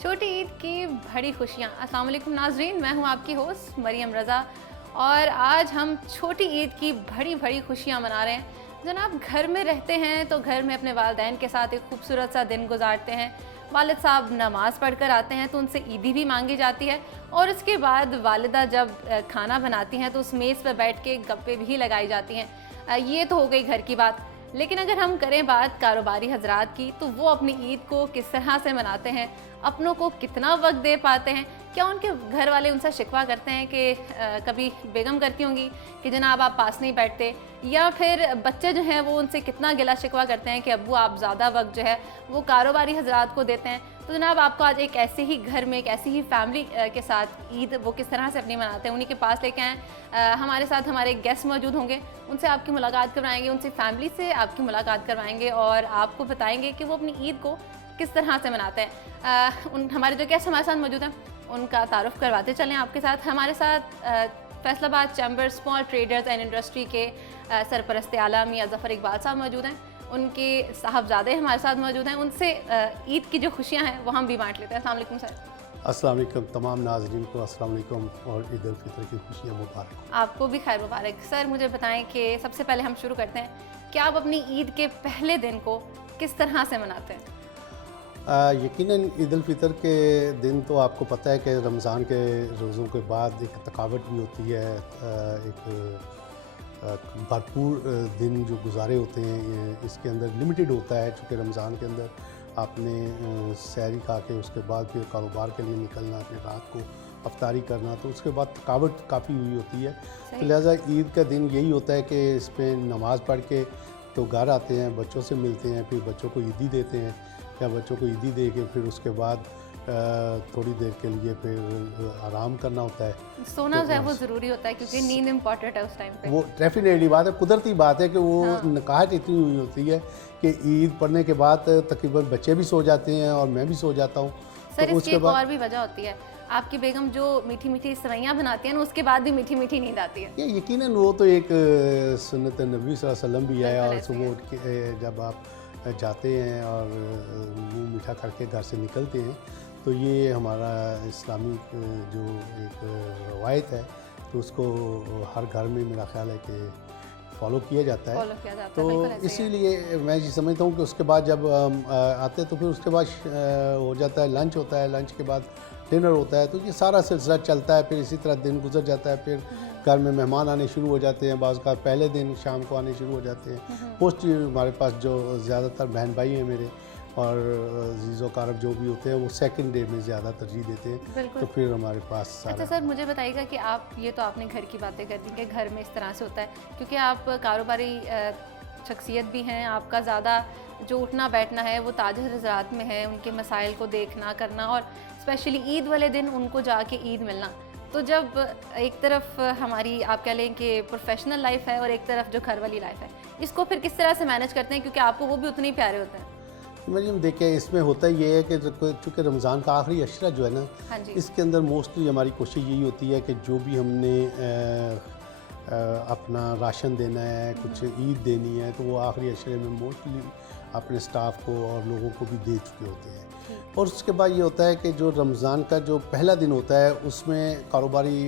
छोटी ईद की बड़ी खुशियाँ। अस्सलाम वालेकुम नाज़रीन, मैं हूँ आपकी होस्ट मरियम रज़ा और आज हम छोटी ईद की बड़ी बड़ी खुशियाँ मना रहे हैं। जनाब, घर में रहते हैं तो घर में अपने वालिदैन के साथ एक खूबसूरत सा दिन गुजारते हैं। वालिद साहब नमाज़ पढ़ कर आते हैं तो उनसे ईदी भी मांगी जाती है और उसके बाद वालिदा जब खाना बनाती हैं तो उस मेज़ पर बैठ के गप्पे भी लगाई जाती हैं। ये तो हो गई घर की बात। लेकिन अगर हम करें बात कारोबारी हजरात की, तो वो अपनी ईद को किस तरह से मनाते हैं, अपनों को कितना वक्त दे पाते हैं। क्या उनके घर वाले उनसे शिकवा करते हैं कि कभी बेगम करती होंगी कि जनाब आप पास नहीं बैठते, या फिर बच्चे जो हैं वो उनसे कितना गिला शिकवा करते हैं कि अब्बू आप ज़्यादा वक्त जो है वो कारोबारी हजरात को देते हैं। तो जनाब, आपको आज एक ऐसे ही घर में एक ऐसी ही फैमिली के साथ ईद वो किस तरह से अपनी मनाते हैं उन्हीं के पास लेके आएँ। हमारे साथ हमारे गेस्ट मौजूद होंगे, उनसे आपकी मुलाकात करवाएंगे, उनसे फैमिली से आपकी मुलाकात करवाएंगे और आपको बताएंगे कि वो अपनी ईद को किस तरह से मनाते हैं। हमारे जो गेस्ट हमारे साथ मौजूद हैं उनका तारुफ करवाते चलें आपके साथ। हमारे साथ Faisalabad chamber small traders and industry के सरपरस्त आला मियां ज़फ़र इकबाल साहब मौजूद हैं। उनके साहबजादे हमारे साथ मौजूद हैं। उनसे ईद की जो खुशियाँ हैं वो हम भी बांट लेते हैं। अस्सलाम वालेकुम सर। अस्सलाम वालेकुम तमाम नाज़रीन को अस्सलाम वालेकुम और ईद उल फितर की खुशियाँ मुबारक। आपको भी खैर मुबारक। सर, मुझे बताएं कि सबसे पहले हम शुरू करते हैं कि आप अपनी ईद के पहले दिन को किस तरह से मनाते हैं? यकीनन ईद उल फितर के दिन तो आपको पता है कि रमज़ान के रोज़ों के बाद एक थकावट भी होती है, एक भरपूर दिन जो गुजारे होते हैं इसके अंदर लिमिटेड होता है। चूँकि रमज़ान के अंदर आपने सहरी खा के उसके बाद फिर कारोबार के लिए निकलना, फिर रात को अफ्तारी करना, तो उसके बाद थकावट काफ़ी हुई होती है। तो लिहाजा ईद का दिन यही होता है कि इस पर नमाज़ पढ़ के तो घर आते हैं, बच्चों से मिलते हैं, फिर बच्चों को ईदी देते हैं या बच्चों को ईदी दे के फिर उसके बाद थोड़ी देर के लिए फिर आराम करना होता है। सोना तो जो है वो ज़रूरी होता है क्योंकि नींद इम्पॉर्टेंट है उस टाइम पे। वो डेफिनेटली बात है, कुदरती बात है कि वो नकाहत इतनी हुई होती है कि ईद पढ़ने के बाद तकरीबन बच्चे भी सो जाते हैं और मैं भी सो जाता हूँ। सर, तो इसकी एक और भी वजह होती है, आपकी बेगम जो मीठी मीठी सवैयाँ बनाती हैं ना, उसके बाद भी मीठी मीठी नींद आती है। ये यकीनन वो तो एक सुन्नत नबी सल्लल्लाहु अलैहि वसल्लम भी है। और सुबह उठ के जब आप जाते हैं और मुंह मीठा करके घर से निकलते हैं तो ये हमारा इस्लामी जो एक रवायत है तो उसको हर घर में मेरा ख्याल है कि फॉलो किया जाता है। तो इसीलिए मैं ये समझता हूँ कि उसके बाद जब आते हैं तो फिर उसके बाद हो जाता है लंच होता है, लंच के बाद डिनर होता है, तो ये सारा सिलसिला चलता है। फिर इसी तरह दिन गुजर जाता है, फिर घर में मेहमान आने शुरू हो जाते हैं। बाज़ का पहले दिन शाम को आने शुरू हो जाते हैं। मोस्टली हमारे पास जो ज़्यादातर बहन भाई हैं मेरे और जीज़ो कारब जो भी होते हैं वो सेकंड डे में ज़्यादा तरजीह देते हैं, तो फिर हमारे पास अच्छा सर, मुझे बताइएगा कि आप, ये तो आपने घर की बातें कर दी कि घर में इस तरह से होता है क्योंकि आप कारोबारी शख्सियत भी हैं, आपका ज़्यादा जो उठना बैठना है वो ताजिर हज़रात में है, उनके मसाइल को देखना करना और स्पेशली ईद वाले दिन उनको जाके ईद मिलना। तो जब एक तरफ हमारी आप कह लें कि प्रोफेशनल लाइफ है और एक तरफ जो घर वाली लाइफ है, इसको फिर किस तरह से मैनेज करते हैं क्योंकि आपको वो भी उतने ही प्यारे होते हैं? मरीम देखिए, इसमें होता ये है कि चूँकि रमज़ान का आखिरी अशरा जो है ना, इसके अंदर मोस्टली हमारी कोशिश यही होती है कि जो भी हमने अपना राशन देना है, कुछ ईद देनी है, तो वो आखिरी अशरे में मोस्टली अपने स्टाफ को और लोगों को भी दे चुके होते हैं। और उसके बाद ये होता है कि जो रमज़ान का जो पहला दिन होता है उसमें कारोबारी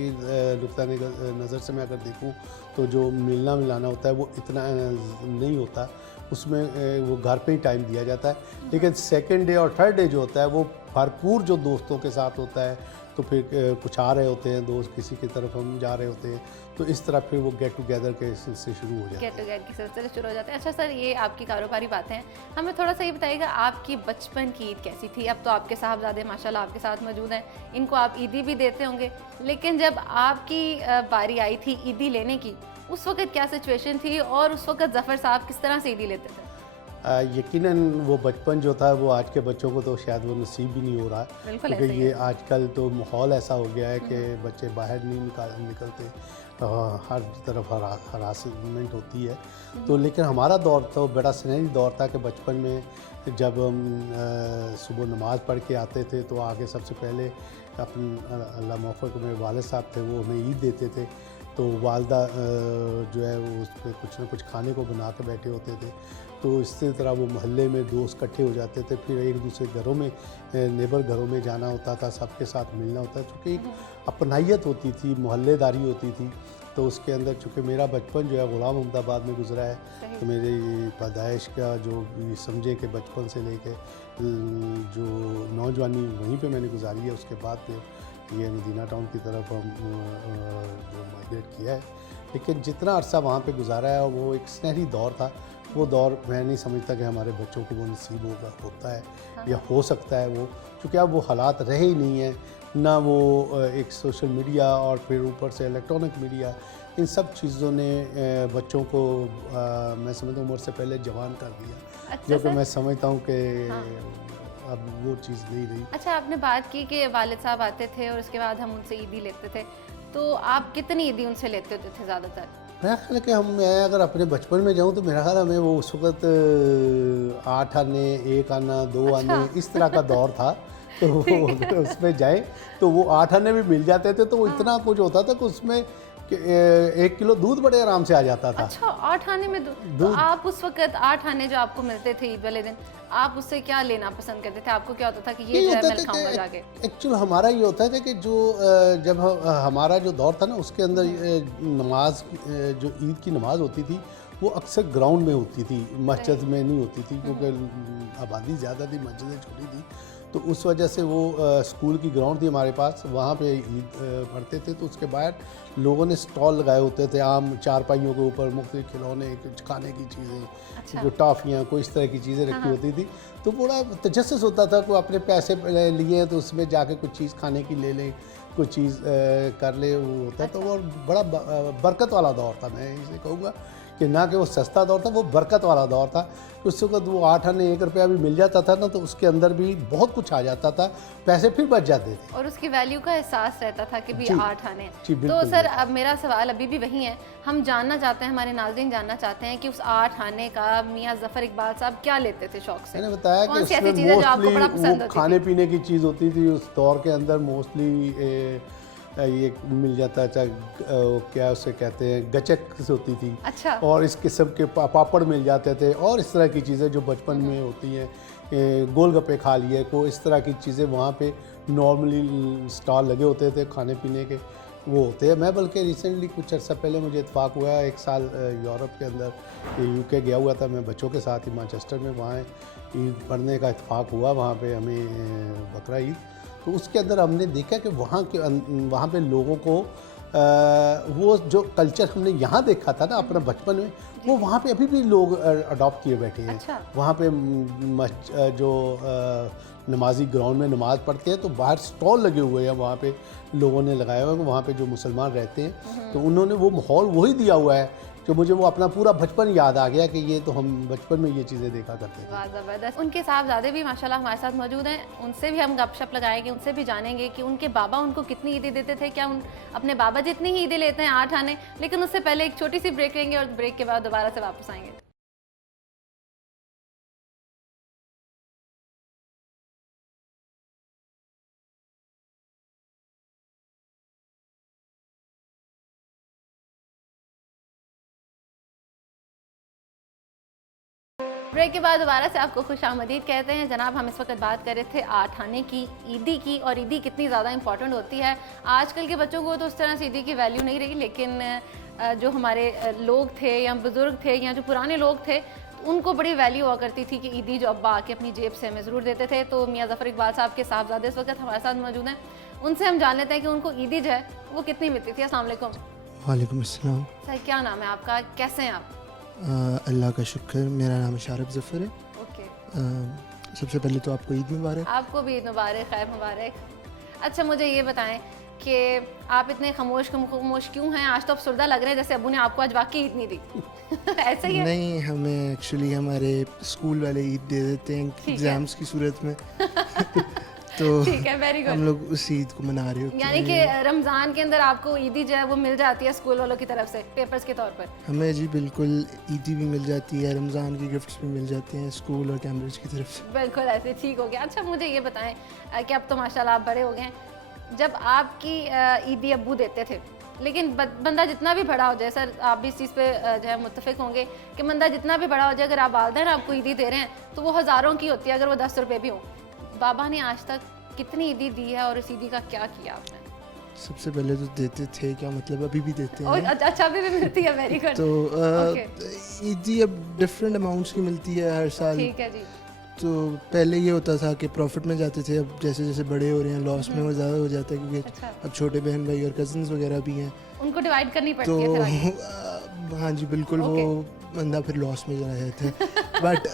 नुक्ता नज़र से मैं अगर देखूँ तो जो मिलना मिलाना होता है वो इतना नहीं होता, उसमें वो घर पे ही टाइम दिया जाता है। लेकिन सेकंड डे और थर्ड डे जो होता है वो भरपूर जो दोस्तों के साथ होता है, तो फिर कुछ आ रहे होते हैं दोस्त, किसी की तरफ हम जा रहे होते हैं, तो इस तरह फिर वो गेट टुगेदर के सिलसिले शुरू हो जाते हैं। गेट टुगेदर के सिलसिले शुरू हो जाते हैं। अच्छा सर, ये आपकी कारोबारी बातें हैं, हमें थोड़ा सा ये बताइएगा आपकी बचपन की ईद कैसी थी? अब तो आपके साहबजादे माशाल्लाह आपके साथ मौजूद हैं, इनको आप ईदी भी देते होंगे, लेकिन जब आपकी बारी आई थी ईदी लेने की, उस वक्त क्या सिचुएशन थी और उस वक्त ज़फ़र साहब किस तरह से ईदी लेते थे? यकीनन वो बचपन जो था वो आज के बच्चों को तो शायद वो नसीब भी नहीं हो रहा है, क्योंकि ये आजकल तो माहौल ऐसा हो गया है कि बच्चे बाहर नहीं निकलते, हर तरफ हरासमेंट होती है। तो लेकिन हमारा दौर तो बड़ा सुनहरी दौर था कि बचपन में जब हम सुबह नमाज़ पढ़ के आते थे तो आगे सबसे पहले अपने अल्लाह मौफ़क़ मेरे वालिद साहब थे, वो हमें ईद देते थे। तो वालदा जो है वो उस पर कुछ ना कुछ खाने को बना के बैठे होते थे। तो इसी तरह वो मोहल्ले में दोस्त इकट्ठे हो जाते थे, फिर एक दूसरे घरों में नेबर घरों में जाना होता था, सबके साथ मिलना होता था। चूँकि एक अपनाइयत होती थी, मोहल्लेदारी होती थी, तो उसके अंदर चूँकि मेरा बचपन जो है ग़ुलाम अहमदाबाद में गुजरा है, तो मेरी पैदाइश का जो समझें कि बचपन से लेके जो नौजवानी वहीं पे मैंने गुजारी है, उसके बाद फिर ये मदीना टाउन की तरफ हम जो माइग्रेट किया है। लेकिन जितना अरसा वहाँ पे गुजारा है वो एक सुनहरी दौर था। वो दौर मैं नहीं समझता कि हमारे बच्चों को वो नसीब होता है या हो सकता है वो, क्योंकि अब वो हालात रहे ही नहीं हैं, ना वो एक सोशल मीडिया और फिर ऊपर से इलेक्ट्रॉनिक मीडिया, इन सब चीज़ों ने बच्चों को मैं समझता हूँ उम्र से पहले जवान कर दिया। अच्छा जो कि सर? मैं समझता हूँ कि हाँ। अब वो चीज़ नहीं रही। अच्छा, आपने बात की कि वालिद साहब आते थे और उसके बाद हम उनसे ईदी लेते थे, तो आप कितनी ईदी उनसे लेते होते थे ज़्यादातर? मेरा ख्याल है कि मैं अगर अपने बचपन में जाऊँ तो मेरा ख्याल है हमें वो उस वक़्त 8 आने, 1 आना, 2 आने, अच्छा। इस तरह का दौर था। तो वो अगर उसमें जाए तो वो 8 आने भी मिल जाते थे, तो वो इतना कुछ होता था कि उसमें 1 किलो दूध बड़े आराम से आ जाता था। अच्छा, 8 आने में तो दूध। आप उस वक़्त 8 आने जो आपको मिलते थे ईद वाले दिन, आप उससे क्या लेना पसंद करते थे? आपको क्या होता था कि ये यही जो है होता मैं था खाऊँगा कि जाके? एक्चुअल हमारा ये होता था कि जो जब हमारा जो दौर था ना उसके अंदर नमाज जो ईद की नमाज होती थी वो अक्सर ग्राउंड में होती थी, मस्जिद में नहीं होती थी, क्योंकि आबादी ज़्यादा थी, मस्जिदें छोटी थी। तो उस वजह से वो स्कूल की ग्राउंड थी हमारे पास, वहाँ पे ईद पढ़ते थे। तो उसके बाद लोगों ने स्टॉल लगाए होते थे, आम चारपाइयों के ऊपर मुख्तलिफ खिलौने, कुछ खाने की चीज़ें, अच्छा। जो टॉफ़ियाँ, कोई इस तरह की चीज़ें रखी होती थी। तो बड़ा तजस्सुस होता था कि अपने पैसे लिए तो उसमें जाके कुछ चीज़ खाने की ले लें, कुछ चीज़ कर ले, वो होता था। और बड़ा बरकत वाला दौर था, मैं इसे कहूँगा कि ना कि वो सस्ता दौर था, वो बरकत वाला दौर था। उस वक्त वो 8 आने 1 रुपया भी मिल जाता था ना, तो उसके अंदर भी बहुत कुछ आ जाता था, पैसे फिर बच जाते थे। और उसकी वैल्यू का एहसास रहता था कि भी जी। 8 आने हैं। जी, तो बिल्कुल, सर अब मेरा सवाल अभी भी वही है, हम जानना चाहते हैं, हमारे नाज़रीन जानना चाहते हैं कि उस 8 आने का मियाँ ज़फ़र इकबाल साहब क्या लेते थे शौक से? मैंने बताया कि कौन सी ऐसी उसमें चीज़ें जो आपको बड़ा मोस्टली पसंद वो होती खाने थी? पीने की चीज़ होती थी उस दौर के अंदर। मोस्टली ये मिल जाता था, क्या उसे कहते हैं, गचक होती थी, अच्छा। और इस किस्म के पापड़ मिल जाते थे, और इस तरह की चीज़ें जो बचपन में होती हैं, गोलगप्पे खा लिए, को इस तरह की चीज़ें वहाँ पे नॉर्मली स्टॉल लगे होते थे खाने पीने के, वो होते हैं। मैं बल्कि रिसेंटली कुछ अर्सा पहले मुझे इत्तेफाक हुआ, 1 साल यूरोप के अंदर यूके गया हुआ था मैं बच्चों के साथ ही, मैनचेस्टर में, वहाँ ईद पढ़ने का इत्तेफाक हुआ, वहाँ पे हमें बकरा ईद। तो उसके अंदर हमने देखा कि वहाँ पे लोगों को वो जो कल्चर हमने यहाँ देखा था ना अपना बचपन में, वो वहाँ पे अभी भी लोग अडॉप्ट किए बैठे हैं। अच्छा। वहाँ पे जो नमाजी ग्राउंड में नमाज़ पढ़ते हैं तो बाहर स्टॉल लगे हुए हैं, वहाँ पे लोगों ने लगाया हुआ है, वहाँ पे जो मुसलमान रहते हैं तो उन्होंने वो माहौल वही दिया हुआ है कि मुझे वो अपना पूरा बचपन याद आ गया कि ये तो हम बचपन में ये चीज़ें देखा करते थे। वाह, ज़बरदस्त। उनके साहबजादे भी माशाल्लाह हमारे साथ मौजूद हैं, उनसे भी हम गपशप लगाएंगे, उनसे भी जानेंगे कि उनके बाबा उनको कितनी ईदी देते थे, क्या उन अपने बाबा जितनी ही ईदी लेते हैं 8 आने। लेकिन उससे पहले एक छोटी सी ब्रेक लेंगे और ब्रेक के बाद दोबारा से वापस आएंगे। ब्रेक के बाद दोबारा से आपको खुशामदीद कहते हैं। जनाब, हम इस वक्त बात कर रहे थे 8 आने की, ईदी की, और ईदी कितनी ज़्यादा इंपॉर्टेंट होती है। आजकल के बच्चों को तो उस तरह से ईदी की वैल्यू नहीं रही, लेकिन जो हमारे लोग थे या बुज़ुर्ग थे या जो पुराने लोग थे, उनको बड़ी वैल्यू हुआ करती थी कि ईदी जो अब्बा आके अपनी जेब से हमें ज़रूर देते थे। तो मियाँ ज़फ़र इकबाल साहब के साहबजादे इस वक्त हमारे साथ मौजूद हैं, उनसे हम जान लेते हैं कि उनको ईदी जो है वो कितनी मिलती थी। अस्सलाम वालेकुम। वालेकुम अस्सलाम। सर, क्या नाम है आपका, कैसे हैं आप? अल्लाह का शुक्र, मेरा नाम शारब ज़फ़र है। ओके। सबसे पहले तो आपको ईद मुबारक। आपको भी ईद मुबारक, खैर मुबारक। अच्छा, मुझे ये बताएं कि आप इतने खामोश क्यों हैं? आज तो अफसरदा लग रहे हैं, जैसे अबू ने आपको आज वाकई ईद नहीं दी। ऐसे ही है? नहीं, हमें एक्चुअली हमारे स्कूल वाले ईद दे देते हैं ठीक है। एग्ज़ाम्स की सूरत में तो ठीक है, वेरी हम गुड। लोग उस ईद को मना रहे होते यानी कि हैं। रमज़ान के अंदर आपको ईदी जो है वो मिल जाती है स्कूल वालों की तरफ से पेपर्स के तौर पर। हमें जी बिल्कुल ईदी भी मिल जाती है, रमज़ान की गिफ्ट्स भी मिल जाते हैं स्कूल और कैम्ब्रिज की तरफ से। बिल्कुल ऐसे, ठीक हो गया। अच्छा, मुझे ये बताएं कि अब तो माशाल्लाह आप बड़े हो गए हैं, जब आपकी ईदी अब्बू देते थे लेकिन बंदा जितना भी बड़ा हो जाए, सर आप भी इस चीज़ पे जो है मुत्तफिक होंगे कि बंदा जितना भी बड़ा हो जाए, अगर आप वालिदैन आपको ईदी दे रहे हैं तो वो हज़ारों की होती है, अगर वो 10 रुपये भी हों। बाबा ने आज तक कितनी ईदी दी है और इस ईदी का क्या किया आपने? सबसे पहले तो देते थे, क्या मतलब अभी भी देते और हैं। अच्छा अभी भी मिलती है, वेरी गुड। तो Okay. ईदी अब डिफरेंट अमाउंट्स की मिलती है हर साल। ठीक है जी। तो पहले ये होता था कि प्रॉफिट में जाते थे, अब जैसे जैसे बड़े हो रहे हैं लॉस में वो ज़्यादा हो जाता है, क्योंकि अच्छा, अब छोटे बहन भाई और कज़न्स वगैरह भी हैं। उनको डिवाइड करनी पड़ती तो है फिर आगे। हाँ जी बिल्कुल, Okay. वो बंदा फिर लॉस में चला जाता है। बट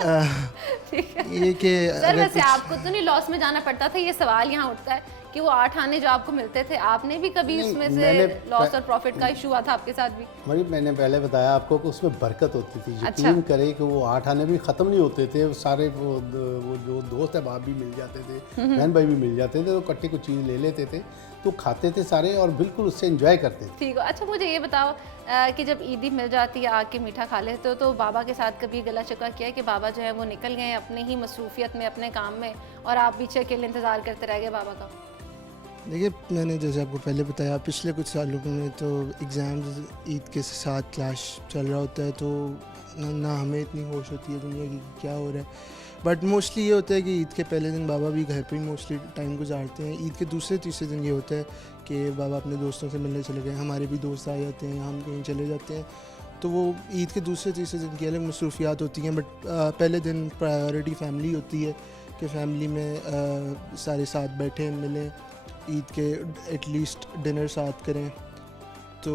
ठीक है ये कि सर, अगर वैसे कुछ आपको तो नहीं लॉस में जाना पड़ता था? ये सवाल यहाँ उठता है कि वो 8 आने जो आपको मिलते थे, आपने भी कभी नहीं, उसमें से मैंने लॉस और प्रॉफिट का इशू हुआ था आपके साथ भी? मरीम, मैंने पहले बताया आपको कि उसमें बरकत होती थी। अच्छा। यकीन करें कि वो 8 आने भी ख़त्म नहीं होते थे, वो सारे वो जो दोस्त है बाप भी मिल जाते थे, बहन भाई भी मिल जाते थे, तो इकट्ठे कुछ चीज़ ले लेते थे, तो खाते थे सारे और बिल्कुल उससे एंजॉय करते थे। ठीक हो। अच्छा मुझे ये बताओ कि जब ईदी मिल जाती है, आके मीठा खा लेते हो, तो बाबा के साथ कभी गला शिकवा किया है कि बाबा जो है वो निकल गए अपने ही मसरूफियत में, अपने काम में, और आप पीछे अकेले इंतज़ार करते रह गए बाबा का? देखिए, मैंने जैसे आपको पहले बताया, पिछले कुछ सालों में तो एग्ज़ाम्स ईद के साथ क्लैश चल रहा होता है, तो ना हमें इतनी होश होती है दुनिया की क्या हो रहा है। बट मोस्टली ये होता है कि ईद के पहले दिन बाबा भी घर पे ही मोस्टली टाइम गुजारते हैं। ईद के दूसरे तीसरे दिन ये होता है कि बाबा अपने दोस्तों से मिलने चले गए, हमारे भी दोस्त आ जाते हैं, हम कहीं चले जाते हैं, तो वो ईद के दूसरे तीसरे दिन की अलग मसरूफियात होती हैं। बट पहले दिन प्रायोरिटी फैमिली होती है कि फैमिली में सारे साथ बैठें, मिलें, ईद के एटलीस्ट डिनर साथ करें। तो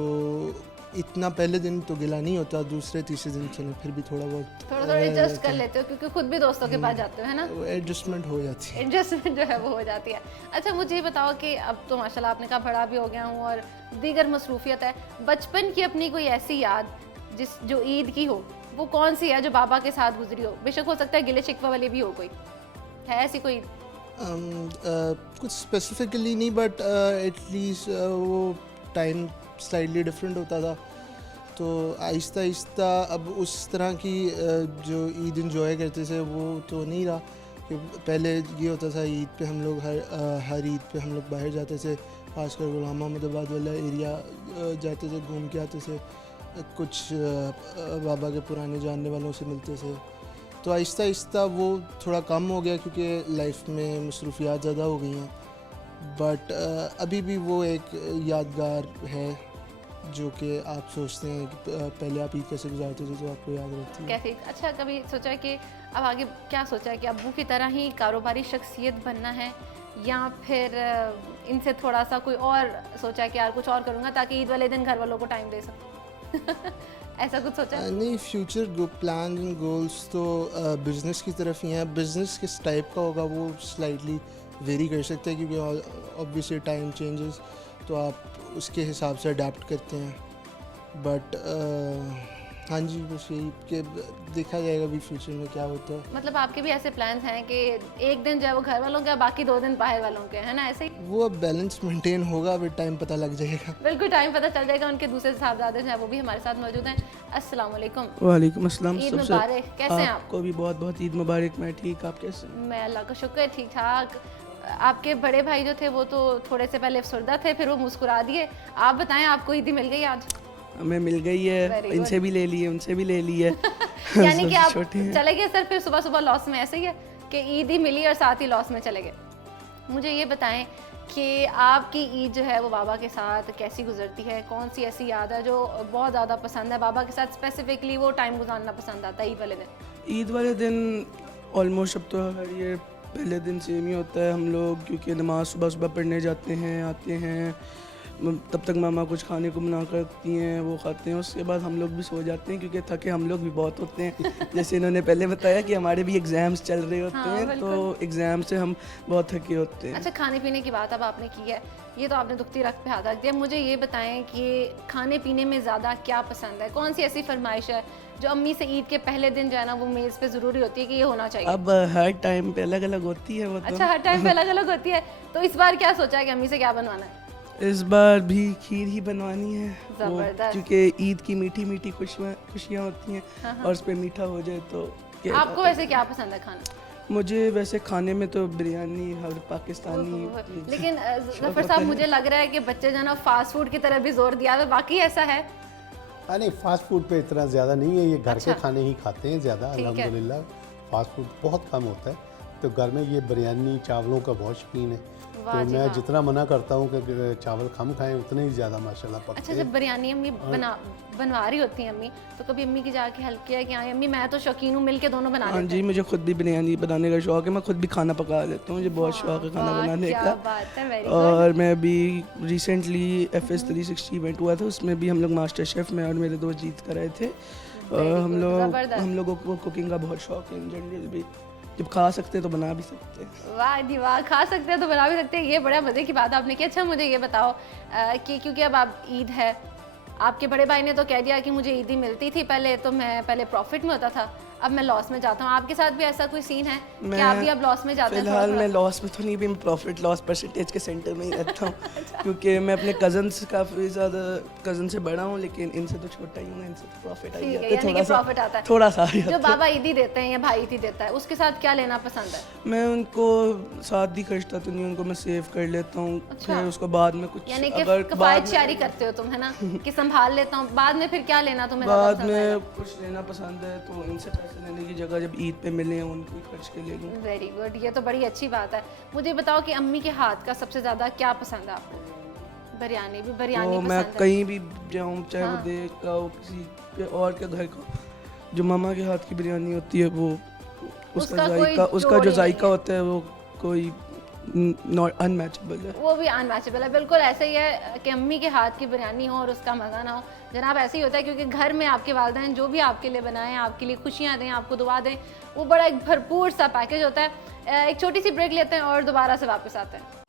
इतना पहले दिन तो गिला नहीं होता, दूसरे तीसरे दिन चले फिर भी थोड़ा बहुत एडजस्ट कर लेते हो, क्योंकि खुद भी दोस्तों के पास जाते हो, है ना? एडजस्टमेंट हो जाती है। एडजस्टमेंट जो है वो हो जाती है। अच्छा मुझे ये बताओ कि अब तो माशाल्लाह आपने कहा बड़ा भी हो गया हूँ और दीगर मसरूफियत है, बचपन की अपनी कोई ऐसी याद जो ईद की हो, वो कौन सी है जो बाबा के साथ गुजरी हो? बेशक हो सकता है गिले शिकवा वाली भी हो, कोई है ऐसी कोई? कुछ स्पेसिफिकली नहीं, बट एटलीस्ट वो टाइम स्लाइटली डिफरेंट होता था, तो आहिस्ता आहिस्ता अब उस तरह की जो ईद इंजॉय करते थे वो तो नहीं रहा। कि पहले ये होता था ईद पे हम लोग हर ईद पे हम लोग बाहर जाते थे, खासकर गुलाम मोहम्मदाबाद वाला एरिया जाते थे, घूम के आते थे, कुछ बाबा के पुराने जानने वालों से मिलते थे। तो आहिस्ता आहिस्ता वो थोड़ा कम हो गया क्योंकि लाइफ में मसरूफियात ज़्यादा हो गई हैं। बट अभी भी वो एक यादगार है जो कि आप सोचते हैं कि पहले आप ईद कैसे गुजारते थे, तो आपको याद रहती है। कैसे? अच्छा कभी सोचा है कि अब आगे क्या सोचा है कि अब्बू की तरह ही कारोबारी शख्सियत बनना है, या फिर इनसे थोड़ा सा कोई और सोचा है कि यार कुछ और करूँगा ताकि ईद वाले दिन घर वालों को टाइम दे सकूँ? ऐसा कुछ सोचा है? नहीं, फ्यूचर प्लान एंड गोल्स तो बिज़नेस की तरफ ही हैं। बिज़नेस किस टाइप का होगा वो स्लाइटली वेरी कर सकते हैं, क्योंकि ऑब्वियसली टाइम चेंजेस, तो आप उसके हिसाब से अडेप्ट करते हैं। बट हाँ जी, बस यही कि देखा जाएगा अभी फ्यूचर में क्या होता है। मतलब आपके भी ऐसे प्लान्स हैं कि एक दिन जो है वो घर वालों के, बाकी 2 दिन बाहर वालों के, है ना? ऐसे ही वो अब बैलेंस मेंटेन होगा, अभी टाइम पता लग जाएगा। बिल्कुल टाइम पता चल जाएगा। उनके दूसरे साहबजादे जो हैं वो भी हमारे साथ मौजूद हैं। अस्सलाम वालेकुम। वालेकुम अस्सलाम। ईद सबसे मुबारक। कैसे हैं आप? आपको भी बहुत बहुत ईद मुबारक। मैं ठीक, आप कैसे? मैं अल्लाह का शुक्र ठीक ठाक। आपके बड़े भाई जो थे वो तो थोड़े से पहले अफसरदा थे, फिर वो मुस्कुरा दिए। आप बताएं, आपको ईदी मिल गई आज? हमें मिल गई Very है, good. इनसे भी ले लिए, उनसे भी ले लिए। यानी कि आप छोटे हैं। चले गए सर फिर सुबह सुबह लॉस में? ऐसे ही है कि ईद ही मिली और साथ ही लॉस में चले गए। मुझे ये बताएं कि आपकी ईद जो है वो बाबा के साथ कैसी गुजरती है? कौन सी ऐसी याद है जो बहुत ज़्यादा पसंद है? बाबा के साथ स्पेसिफिकली वो टाइम गुजारना पसंद आता है ईद वाले दिन? ईद वाले दिन ऑलमोस्ट अब तो हर ये पहले दिन सेम ही होता है। हम लोग क्योंकि नमाज़ सुबह सुबह पढ़ने जाते हैं, आते हैं, तब तक मामा कुछ खाने को बना कर रखती हैं, वो खाते हैं। उसके बाद हम लोग भी सो जाते हैं क्योंकि थके हम लोग भी बहुत होते हैं। जैसे इन्होंने पहले बताया कि हमारे भी एग्ज़ाम्स चल रहे होते हाँ, हैं, तो एग्ज़ाम से हम बहुत थके होते हैं। अच्छा, खाने पीने की बात अब आपने की है, ये तो आपने दुखती रख पे हाथ रख दिया। मुझे ये बताएं कि खाने पीने में ज़्यादा क्या पसंद है? कौन सी ऐसी फरमाइश है जो अम्मी से ईद के पहले दिन जो है ना वो मेज़ पे ज़रूरी होती है कि ये होना चाहिए? अब हर टाइम पे अलग अलग होती है वो तो। अच्छा, हर टाइम पे अलग अलग होती है। तो इस बार क्या सोचा है कि अम्मी से क्या बनवाना है? इस बार भी खीर ही बनवानी है, जबरदस्त। क्योंकि ईद की मीठी मीठी खुशियाँ होती हैं, और उस पर मीठा हो जाए तो क्या आपको वैसे क्या पसंद है खाना? मुझे वैसे खाने में तो बिरयानी हर पाकिस्तानी लेकिन जफर साहब मुझे लग रहा है कि बच्चे जो है ना फास्ट फूड की तरफ भी जोर दिया है, बाकी ऐसा है? नहीं, फास्ट फूड पे इतना ज़्यादा नहीं है, ये घर अच्छा। के खाने ही खाते हैं ज़्यादा अल्हम्दुलिल्लाह। फास्ट फूड बहुत कम होता है, तो घर में ये बिरयानी चावलों का बहुत शौकीन है। तो मैं जितना मना करता हूँ कि चावल कम खाएं, उतने ही ज़्यादा माशाल्लाह पकते अच्छा, हैं। जब बिरयानी अम्मी बनवा रही होती हैं अम्मी, तो कभी अम्मी की जाके हेल्प किया है कि हाँ अम्मी मैं तो शौकीन हूँ, मिल के दोनों बना हाँ लेते जी, मुझे खुद भी बिरयानी बनाने का शौक है, मैं खुद भी खाना पका लेता हूँ, मुझे बहुत शौक है खाना वाह, बनाने क्या का। बात है, वेरी और मैं अभी रिसेंटली FS 360 इवेंट हुआ था, उसमें भी हम लोग मास्टर शेफ़ में और मेरे दोस्त जीत कर आए थे। और हम लोगों को कुकिंग का बहुत शौक है इन जनरल भी, जब खा सकते हैं तो बना भी सकते हैं। वाह जी वाह, खा सकते हैं तो बना भी सकते हैं, ये बड़ा मज़े की बात आपने की। अच्छा मुझे ये बताओ कि क्योंकि अब आप ईद है, आपके बड़े भाई ने तो कह दिया कि मुझे ईदी मिलती थी पहले, तो मैं पहले प्रॉफिट में होता था, अब मैं लॉस में जाता हूँ। आपके साथ भी ऐसा कोई सीन है कि आप भी अब लॉस में जाते हैं? फिलहाल मैं लॉस में तो नहीं भी, मैं प्रॉफिट लॉस परसेंटेज के सेंटर में ही रहता हूँ क्योंकि मैं अपने कज़न से काफ़ी ज़्यादा कज़न से बड़ा हूँ, लेकिन इनसे तो छोटा ही हूँ, इनसे तो प्रॉफिट आ ठीक है, जाता है, यानी कि प्रॉफिट आता है। थोड़ा सा आ जो जाता है। बाबा ईदी देते हैं या भाई ईदी देता है, उसके साथ क्या लेना पसंद है? मैं उनको साथ ही खर्चता तो नहीं, उनको मैं सेव कर लेता हूँ, फिर उसको बाद में कुछ यानी कि अगर किफायत शायरी करते हो तुम, है ना? कि संभाल लेता हूँ, बाद में फिर क्या लेना तुम्हें ज़्यादा बाद पसंद है? में कुछ लेना पसंद है तो इनसे पैसे लेने की जगह जब ईद पे मिले उनको ही खर्च के ले लूँ। वेरी गुड, ये तो बड़ी अच्छी बात है। मुझे बताओ कि अम्मी के हाथ का सबसे ज़्यादा क्या पसंद है आपको? बिरयानी भी, बिरयानी तो मैं पसंद है? कहीं भी जाऊँ, चाहे वो देख का हो किसी के और के घर का, जो मामा के हाथ की बिरयानी होती है वो उसका कोई उसका जोड़ जो ही जायका नहीं है। होता है वो कोई नॉट अनमैचेबल है। वो भी अनमैचेबल है, बिल्कुल ऐसे ही है कि अम्मी के हाथ की बिरयानी हो और उसका मज़ा ना हो। जनाब ऐसे ही होता है, क्योंकि घर में आपके वालिदैन जो भी आपके लिए बनाएं, आपके लिए खुशियाँ दें, आपको दुआ दें, वो बड़ा एक भरपूर सा पैकेज होता है। एक छोटी सी ब्रेक लेते हैं और दोबारा से वापस आते हैं।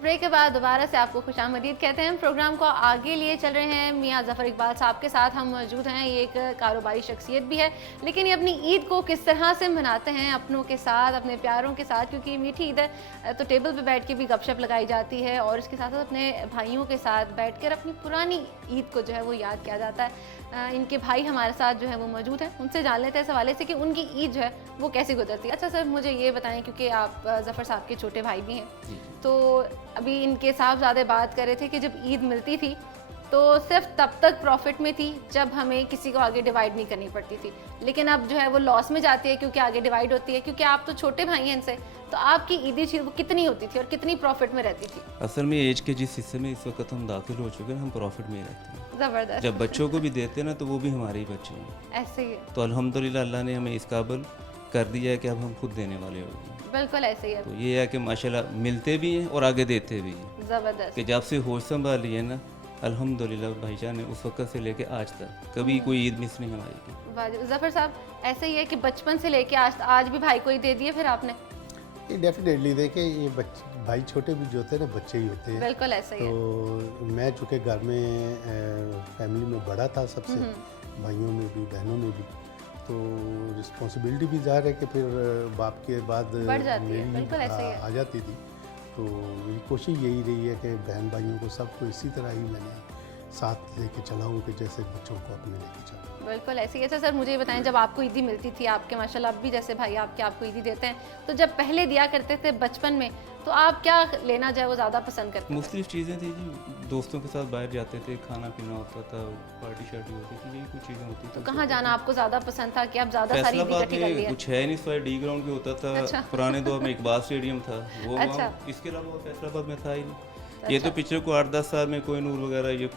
ब्रेक के बाद दोबारा से आपको खुशामदीद कहते हैं। प्रोग्राम को आगे लिए चल रहे हैं मियाँ ज़फ़र इकबाल साहब के साथ हम मौजूद हैं। ये एक कारोबारी शख्सियत भी है, लेकिन ये अपनी ईद को किस तरह से मनाते हैं अपनों के साथ, अपने प्यारों के साथ, क्योंकि मीठी ईद है तो टेबल पे बैठ के भी गपशप लगाई जाती है और इसके साथ साथ अपने भाइयों के साथ बैठ कर अपनी पुरानी ईद को जो है वो याद किया जाता है। इनके भाई हमारे साथ जो है वो मौजूद हैं, उनसे जान लेते हैं इस हवाले से कि उनकी ईद जो है वो कैसे गुजरती है। अच्छा सर, मुझे ये बताएं, क्योंकि आप ज़फ़र साहब के छोटे भाई भी हैं, तो अभी इनके साहबजादे बात कर रहे थे कि जब ईद मिलती थी तो सिर्फ तब तक प्रॉफिट में थी जब हमें किसी को आगे डिवाइड नहीं करनी पड़ती थी, लेकिन अब जो है वो लॉस में जाती है क्योंकि आगे डिवाइड होती है। क्योंकि आप तो छोटे भाई हैं इनसे, तो आपकी ईदी चीज़ वो कितनी होती थी और कितनी प्रॉफिट में रहती थी? असल में एज के जिस हिस्से में इस वक्त हम दाखिल हो चुके हैं, हम प्रॉफिट में ही रहते हैं। ज़बरदस्त। जब बच्चों को भी देते हैं ना तो वो भी हमारे ही बच्चे हैं। ऐसे ही है। तो अल्हम्दुलिल्लाह अल्लाह ने हमें इस काबिल कर दिया है कि अब हम खुद देने वाले हो गए। बिल्कुल ऐसे ही है। तो ये है कि माशाल्लाह मिलते भी हैं और आगे देते भी हैं। ज़बरदस्त। कि जब से होश संभाली है ना, अल्हम्दुलिल्लाह भाईजान ने उस वक्त से लेके आज तक कभी कोई ईद मिस नहीं हमारी की। वाह, ज़फ़र साहब ऐसे ही है कि बचपन से लेके आज भी भाई को ही दे दिए फिर आपने? ये डेफिनेटली देखें, ये भाई छोटे भी जो होते हैं ना, बच्चे ही होते हैं। बिल्कुल ऐसे ही है। तो मैं चूँकि घर में फैमिली में बड़ा था सबसे, भाइयों में भी बहनों में भी, तो रिस्पॉन्सिबिलिटी भी ज़ाहिर है कि फिर बाप के बाद बढ़ जाती है, मेरी बिल्कुल ऐसे ही है। आ जाती थी। तो मेरी कोशिश यही रही है कि बहन भाइयों को सबको इसी तरह ही मैंने साथ लेके चलाऊँ कि जैसे बच्चों को अपने लेके चलाऊँ। बिल्कुल ऐसे ही। अच्छा सर, मुझे ये बताएं, जब आपको ईदी मिलती थी, आपके माशाल्लाह अब भी जैसे भाई आपको ईदी देते हैं, तो जब पहले दिया करते थे बचपन में, तो आप क्या लेना जो है वो ज़्यादा पसंद करते थे? मुख्तलिफ चीज़ें थी जी, दोस्तों के साथ बाहर जाते थे, खाना पीना होता था, पार्टी शार्टी होती थी, यही कुछ चीज़ें होती थी। तो कहाँ जाना आपको ज़्यादा पसंद था कि आप ज़्यादा सारी ईदी फैसलाबाद इकट्ठी कर ली में है? कुछ है नहीं, सिवाय डी ग्राउंड के होता था। अच्छा। पुराने दौर में इकबाल स्टेडियम था, वो अच्छा। वहाँ, इसके अलावा फैसलाबाद में था ही नहीं। ये तो पिछले को 8-10 साल में कोई नूर वगैरह ये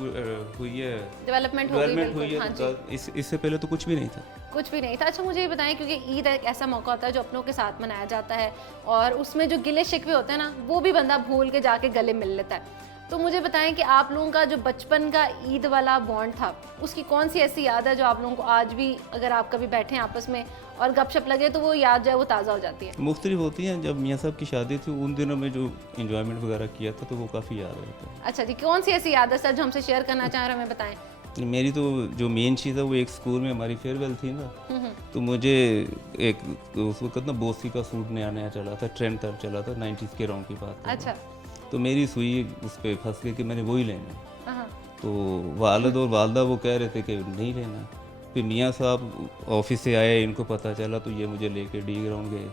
हुई है, डेवलपमेंट हो गई, डेवलपमेंट हुई बिल्कुल। हाँ जी, है। इससे पहले तो कुछ भी नहीं था। कुछ भी नहीं था। अच्छा मुझे ये बताएं, क्योंकि ईद एक ऐसा मौका होता है जो अपनों के साथ मनाया जाता है और उसमें जो गिले शिकवे होते हैं ना, वो भी बंदा भूल के जाके गले मिल लेता है। तो मुझे बताएं कि आप लोगों का जो बचपन का ईद वाला बॉन्ड था, उसकी कौन सी ऐसी याद है जो आप लोगों को आज भी, अगर आप कभी बैठे हैं आपस में और गपशप लगे, तो वो याद जो है वो ताज़ा हो जाती है? मुख्तलिफ होती हैं। जब मियाँ साहब की शादी थी उन दिनों में जो इंजॉयमेंट वगैरह किया था तो वो काफ़ी याद रहता है। अच्छा जी, कौन सी ऐसी याद है सर जो हमसे शेयर करना चाहें और हमें बताएं? मेरी तो जो मेन चीज़ है वो एक स्कूल में हमारी फेयरवेल थी ना, तो मुझे एक उस वक्त ना बोसी का सूट नया नया चला था, ट्रेंड तब चला था, 90s के राउंड की बात कर रहा अच्छा। हूँ। तो मेरी सुई उस पर फंस गई कि मैंने वही लेना है। हाँ। तो वालिद और वालदा वो कह रहे थे कि नहीं लेना। फिर मियाँ साहब ऑफिस से आए, इनको पता चला तो ये मुझे लेके डी ग्राउंड गए।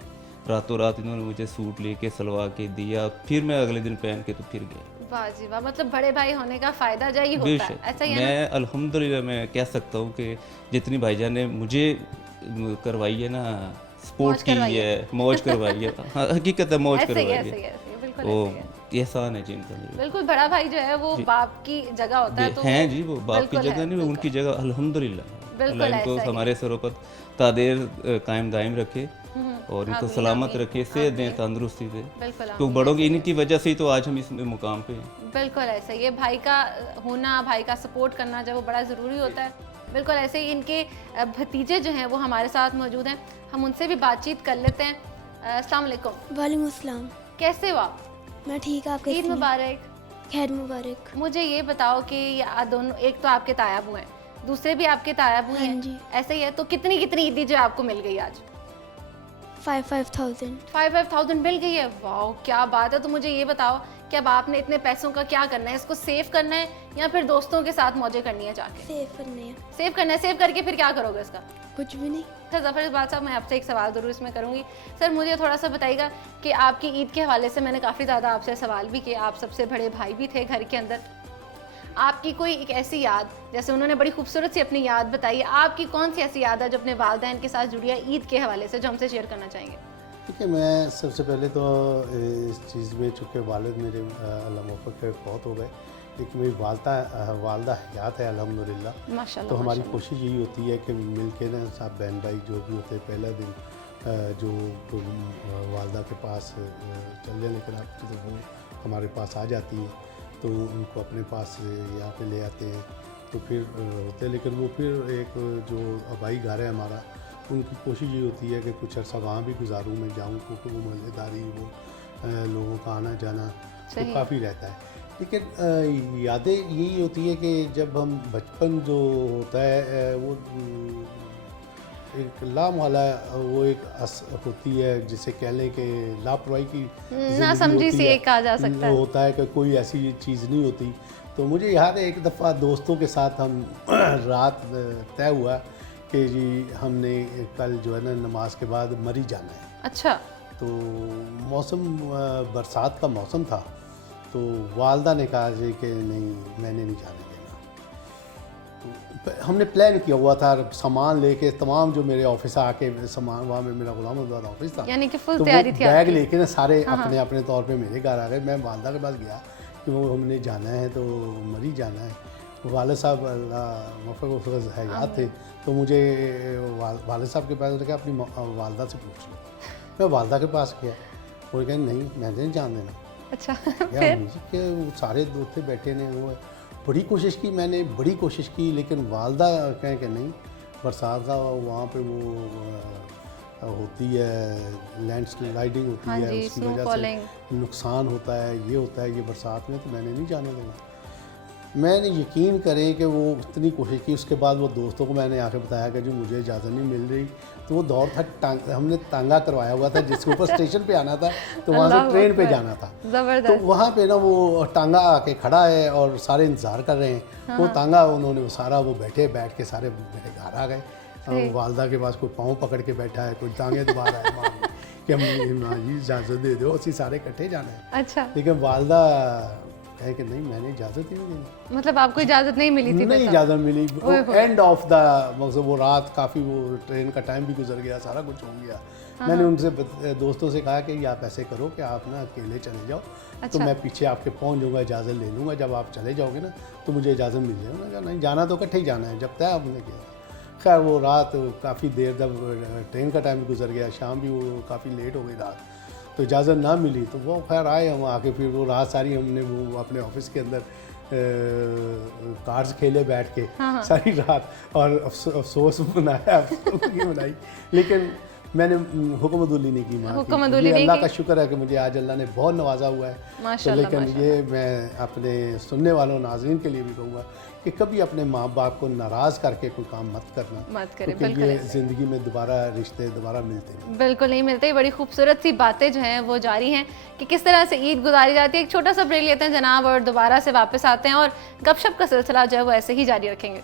रातों रात इन्होंने मुझे सूट लेके सिलवा के दिया, फिर मैं अगले दिन पहन के तो फिर गया। वाह जी वाह, मतलब बड़े भाई होने का फायदा यही होता है, बेशक, ऐसा ही है ना? मैं अल्हम्दुलिल्लाह मैं कह सकता हूँ कि जितनी भाईजान ने मुझे करवाई है ना, स्पोर्ट की है, मौज करवाई है, हाँ, हकीकत है मौज ऐसे ही करवाई ऐसे है, ही ऐसे ही, बिल्कुल वो ऐसे ही है। एहसान है जिनका मेरे। बिल्कुल, बड़ा भाई जो है वो बाप की जगह होता है, तो हैं जी, वो बाप की बिल्कुल जगह है, नहीं, उनकी जगह अल्हम्दुलिल्लाह है। बिल्कुल अल्लाह इनको ऐसा ही हमारे सरों पर तादेर कायम दायम रखे और इनको आमीन, सलामत आमीन, रखे, सेहत दें, तंदुरुस्ती दें। बिल्कुल तो आमीन, बड़ों की ऐसे ही इनकी वजह से ही तो आज हम इस मुकाम पे हैं। है। बिल्कुल ऐसा ही है, भाई का होना, भाई का सपोर्ट करना जब वो बड़ा ज़रूरी होता है। बिल्कुल ऐसे ही इनके भतीजे जो हैं वो हमारे साथ मौजूद हैं, हम उनसे भी बातचीत कर लेते हैं। अस्सलाम वालेकुम। वालेकुम अस्सलाम। कैसे हो आप? मैं ठीक, आप ईद कैसी हैं? मुबारक। खैर मुबारक। मुझे ये बताओ कि ये दोनों, एक तो आपके तायाबू हैं, दूसरे भी आपके तायाबू हाँ हैं, जी। ऐसे ही है, तो कितनी कितनी ईदी जो आपको मिल गई आज? 5,000। 5,000 मिल गई है, वाह क्या बात है। तो मुझे ये बताओ कि अब आपने इतने पैसों का क्या करना है? इसको सेव करना है या फिर दोस्तों के साथ मौजें करनी है जाके? सेव करने हैं। सेव करना है, सेव करके फिर क्या करोगे इसका? कुछ भी नहीं। अच्छा जफ़र इकबाल साहब, मैं आपसे एक सवाल ज़रूर इसमें करूँगी। सर मुझे थोड़ा सा बताइएगा कि आपकी ईद के हवाले से मैंने काफ़ी ज़्यादा आपसे सवाल भी किए, आप सबसे बड़े भाई भी थे घर के अंदर। आपकी कोई एक ऐसी याद, जैसे उन्होंने बड़ी खूबसूरत सी अपनी याद बताई, आपकी कौन सी ऐसी याद है जो अपने वालिदैन के साथ जुड़ी है ईद के हवाले से, जो हमसे शेयर करना चाहेंगे? ठीक है, मैं सबसे पहले तो इस चीज़ में चूँकि वालिद मेरे अल्लाह मौफ़क़ है बहुत हो गए, लेकिन मेरी वालदा हयात है अल्हम्दुलिल्लाह। माशाल्लाह। तो हमारी माशाल्लाह। कोशिश यही होती है कि मिल के ना सब बहन भाई जो भी होते हैं पहला दिन जो वालदा के पास चल जाए, लेकिन आप तो वो हमारे पास आ जाती हैं तो उनको अपने पास यहाँ पे ले आते हैं, तो फिर होते हैं। लेकिन वो फिर एक जो आबाई घर है हमारा, उनकी कोशिश ये होती है कि कुछ अर्सा वहाँ भी गुजारूँ, मैं जाऊँ, क्योंकि वो मज़ेदारी, वो लोगों का आना जाना तो काफ़ी रहता है। लेकिन यादें यही होती है कि जब हम बचपन जो होता है वो एक लामहला, वो एक होती है जिसे कह लें कि लापरवाही की ना समझी सी एक कहा जा सकता है। होता है कि कोई ऐसी चीज़ नहीं होती। तो मुझे याद है एक दफ़ा दोस्तों के साथ हम रात तय हुआ कि जी हमने कल जो है ना नमाज के बाद मरी जाना है। अच्छा। तो मौसम बरसात का मौसम था, तो वालदा ने कहा जी कि नहीं मैंने नहीं जाने देना। तो हमने प्लान किया हुआ था, सामान लेके तमाम जो मेरे ऑफिस आके सामान, वहाँ में मेरा गुलाम अहमद ऑफिस था, यानी कि फुल तो तैयारी वो थी बैग आपकी। लेके ना सारे अपने अपने तौर पे मेरे घर आ गए। मैं वालदा के पास गया कि वो हमने जाना है तो मरी जाना है। वालिद साहब मफ़क़ हयात थे, तो मुझे वालिद साहब के पास रखा, अपनी वालदा से पूछ लो। मैं वालदा के पास गया, वो कहें नहीं मैं नहीं जान देना। अच्छा। यार मुझे कि वो सारे दोस्त बैठे ने, वो बड़ी कोशिश की, मैंने बड़ी कोशिश की, लेकिन वालदा कहें कि नहीं, बरसात का वहाँ पे वो होती है लैंड स्लाइडिंग होती हाँ है, जी, उसकी स्नो वजह फॉलिंग। से नुकसान होता है, ये होता है, ये बरसात में, तो मैंने नहीं जाने देना। मैंने यकीन करें कि वो इतनी कोशिश की, उसके बाद वो दोस्तों को मैंने आके बताया कि जो मुझे इजाज़त नहीं मिल रही, तो वो दौर था हमने तांगा करवाया हुआ था जिसके ऊपर स्टेशन पे आना था, तो वहाँ से ट्रेन पे जाना था। ज़बरदस्त। तो वहाँ पे ना वो टांगा आके खड़ा है और सारे इंतज़ार कर रहे हैं। वो टांगा उन्होंने वो सारा वो बैठ के सारे मेरे घर आ गए। वालदा के पास कोई पाँव पकड़ के बैठा है, कोई टांगे दबा रहा है माँ कि हम इजाज़त दे दो, असि सारे इकट्ठे जाना है। अच्छा, लेकिन वालदा कहे कि नहीं मैंने इजाज़त ही नहीं देनी। मतलब आपको इजाज़त नहीं मिली थी? नहीं इजाज़त मिली। एंड ऑफ द मतलब वो रात काफ़ी, वो ट्रेन का टाइम भी गुजर गया, सारा कुछ हो गया। मैंने उनसे दोस्तों से कहा कि आप ऐसे करो कि आप ना अकेले चले जाओ, तो मैं पीछे आपके पहुंच जाऊंगा, इजाज़त ले लूँगा, जब आप चले जाओगे ना तो मुझे इजाज़त मिल जाएगी। मैंने कहा नहीं जाना तो इकट्ठे ही जाना है, जब तय आपने किया। खैर वो रात काफ़ी देर तक ट्रेन का टाइम भी गुजर गया, शाम भी वो काफ़ी लेट हो गई रात, तो इजाज़त ना मिली। तो वो खैर आए हम आके, फिर वो रात सारी हमने वो अपने ऑफिस के अंदर कार्ड्स खेले बैठ के सारी रात, और अफसोस मनाया, अफसोस की मनाई, लेकिन मैंने हुक्मदुली नहीं की। हुक्मदुली नहीं अल्लाह की। का शुक्र है कि मुझे आज अल्लाह ने बहुत नवाजा हुआ है। तो माशाल्लाह, लेकिन ये मैं अपने सुनने वालों नाज़रीन के लिए भी कहूँगा कि कभी अपने माँ बाप को नाराज़ करके कोई काम मत करना, मत करें, क्योंकि बिल्कुल ये ऐसे। ज़िंदगी में दोबारा रिश्ते दोबारा मिलते हैं। बिल्कुल नहीं मिलते। बड़ी खूबसूरत सी बातें जो हैं वो जारी हैं कि किस तरह से ईद गुजारी जाती है। एक छोटा सा ब्रेक लेते हैं जनाब और दोबारा से वापस आते हैं और गपशप का सिलसिला जो है वो ऐसे ही जारी रखेंगे।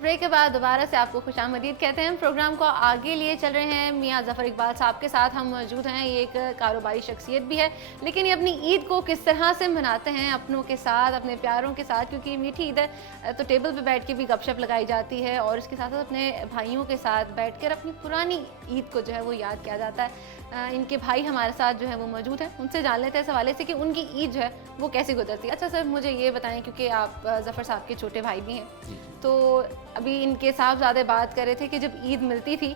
ब्रेक के बाद दोबारा से आपको खुशामदीद कहते हैं। प्रोग्राम को आगे लिए चल रहे हैं मियां ज़फ़र इकबाल साहब के साथ हम मौजूद हैं। ये एक कारोबारी शख्सियत भी है, लेकिन ये अपनी ईद को किस तरह से मनाते हैं अपनों के साथ, अपने प्यारों के साथ, क्योंकि मीठी ईद है तो टेबल पे बैठ के भी गपशप लगाई जाती है और इसके साथ साथ अपने भाइयों के साथ बैठकर अपनी पुरानी ईद को जो है वो याद किया जाता है। इनके भाई हमारे साथ जो है वो मौजूद हैं, उनसे जान लेते हैं इस हवाले से कि उनकी ईद जो है वो कैसे गुजरती है। अच्छा सर, मुझे ये बताएं, क्योंकि आप ज़फ़र साहब के छोटे भाई भी हैं, तो अभी इनके साहबजादे बात कर रहे थे कि जब ईद मिलती थी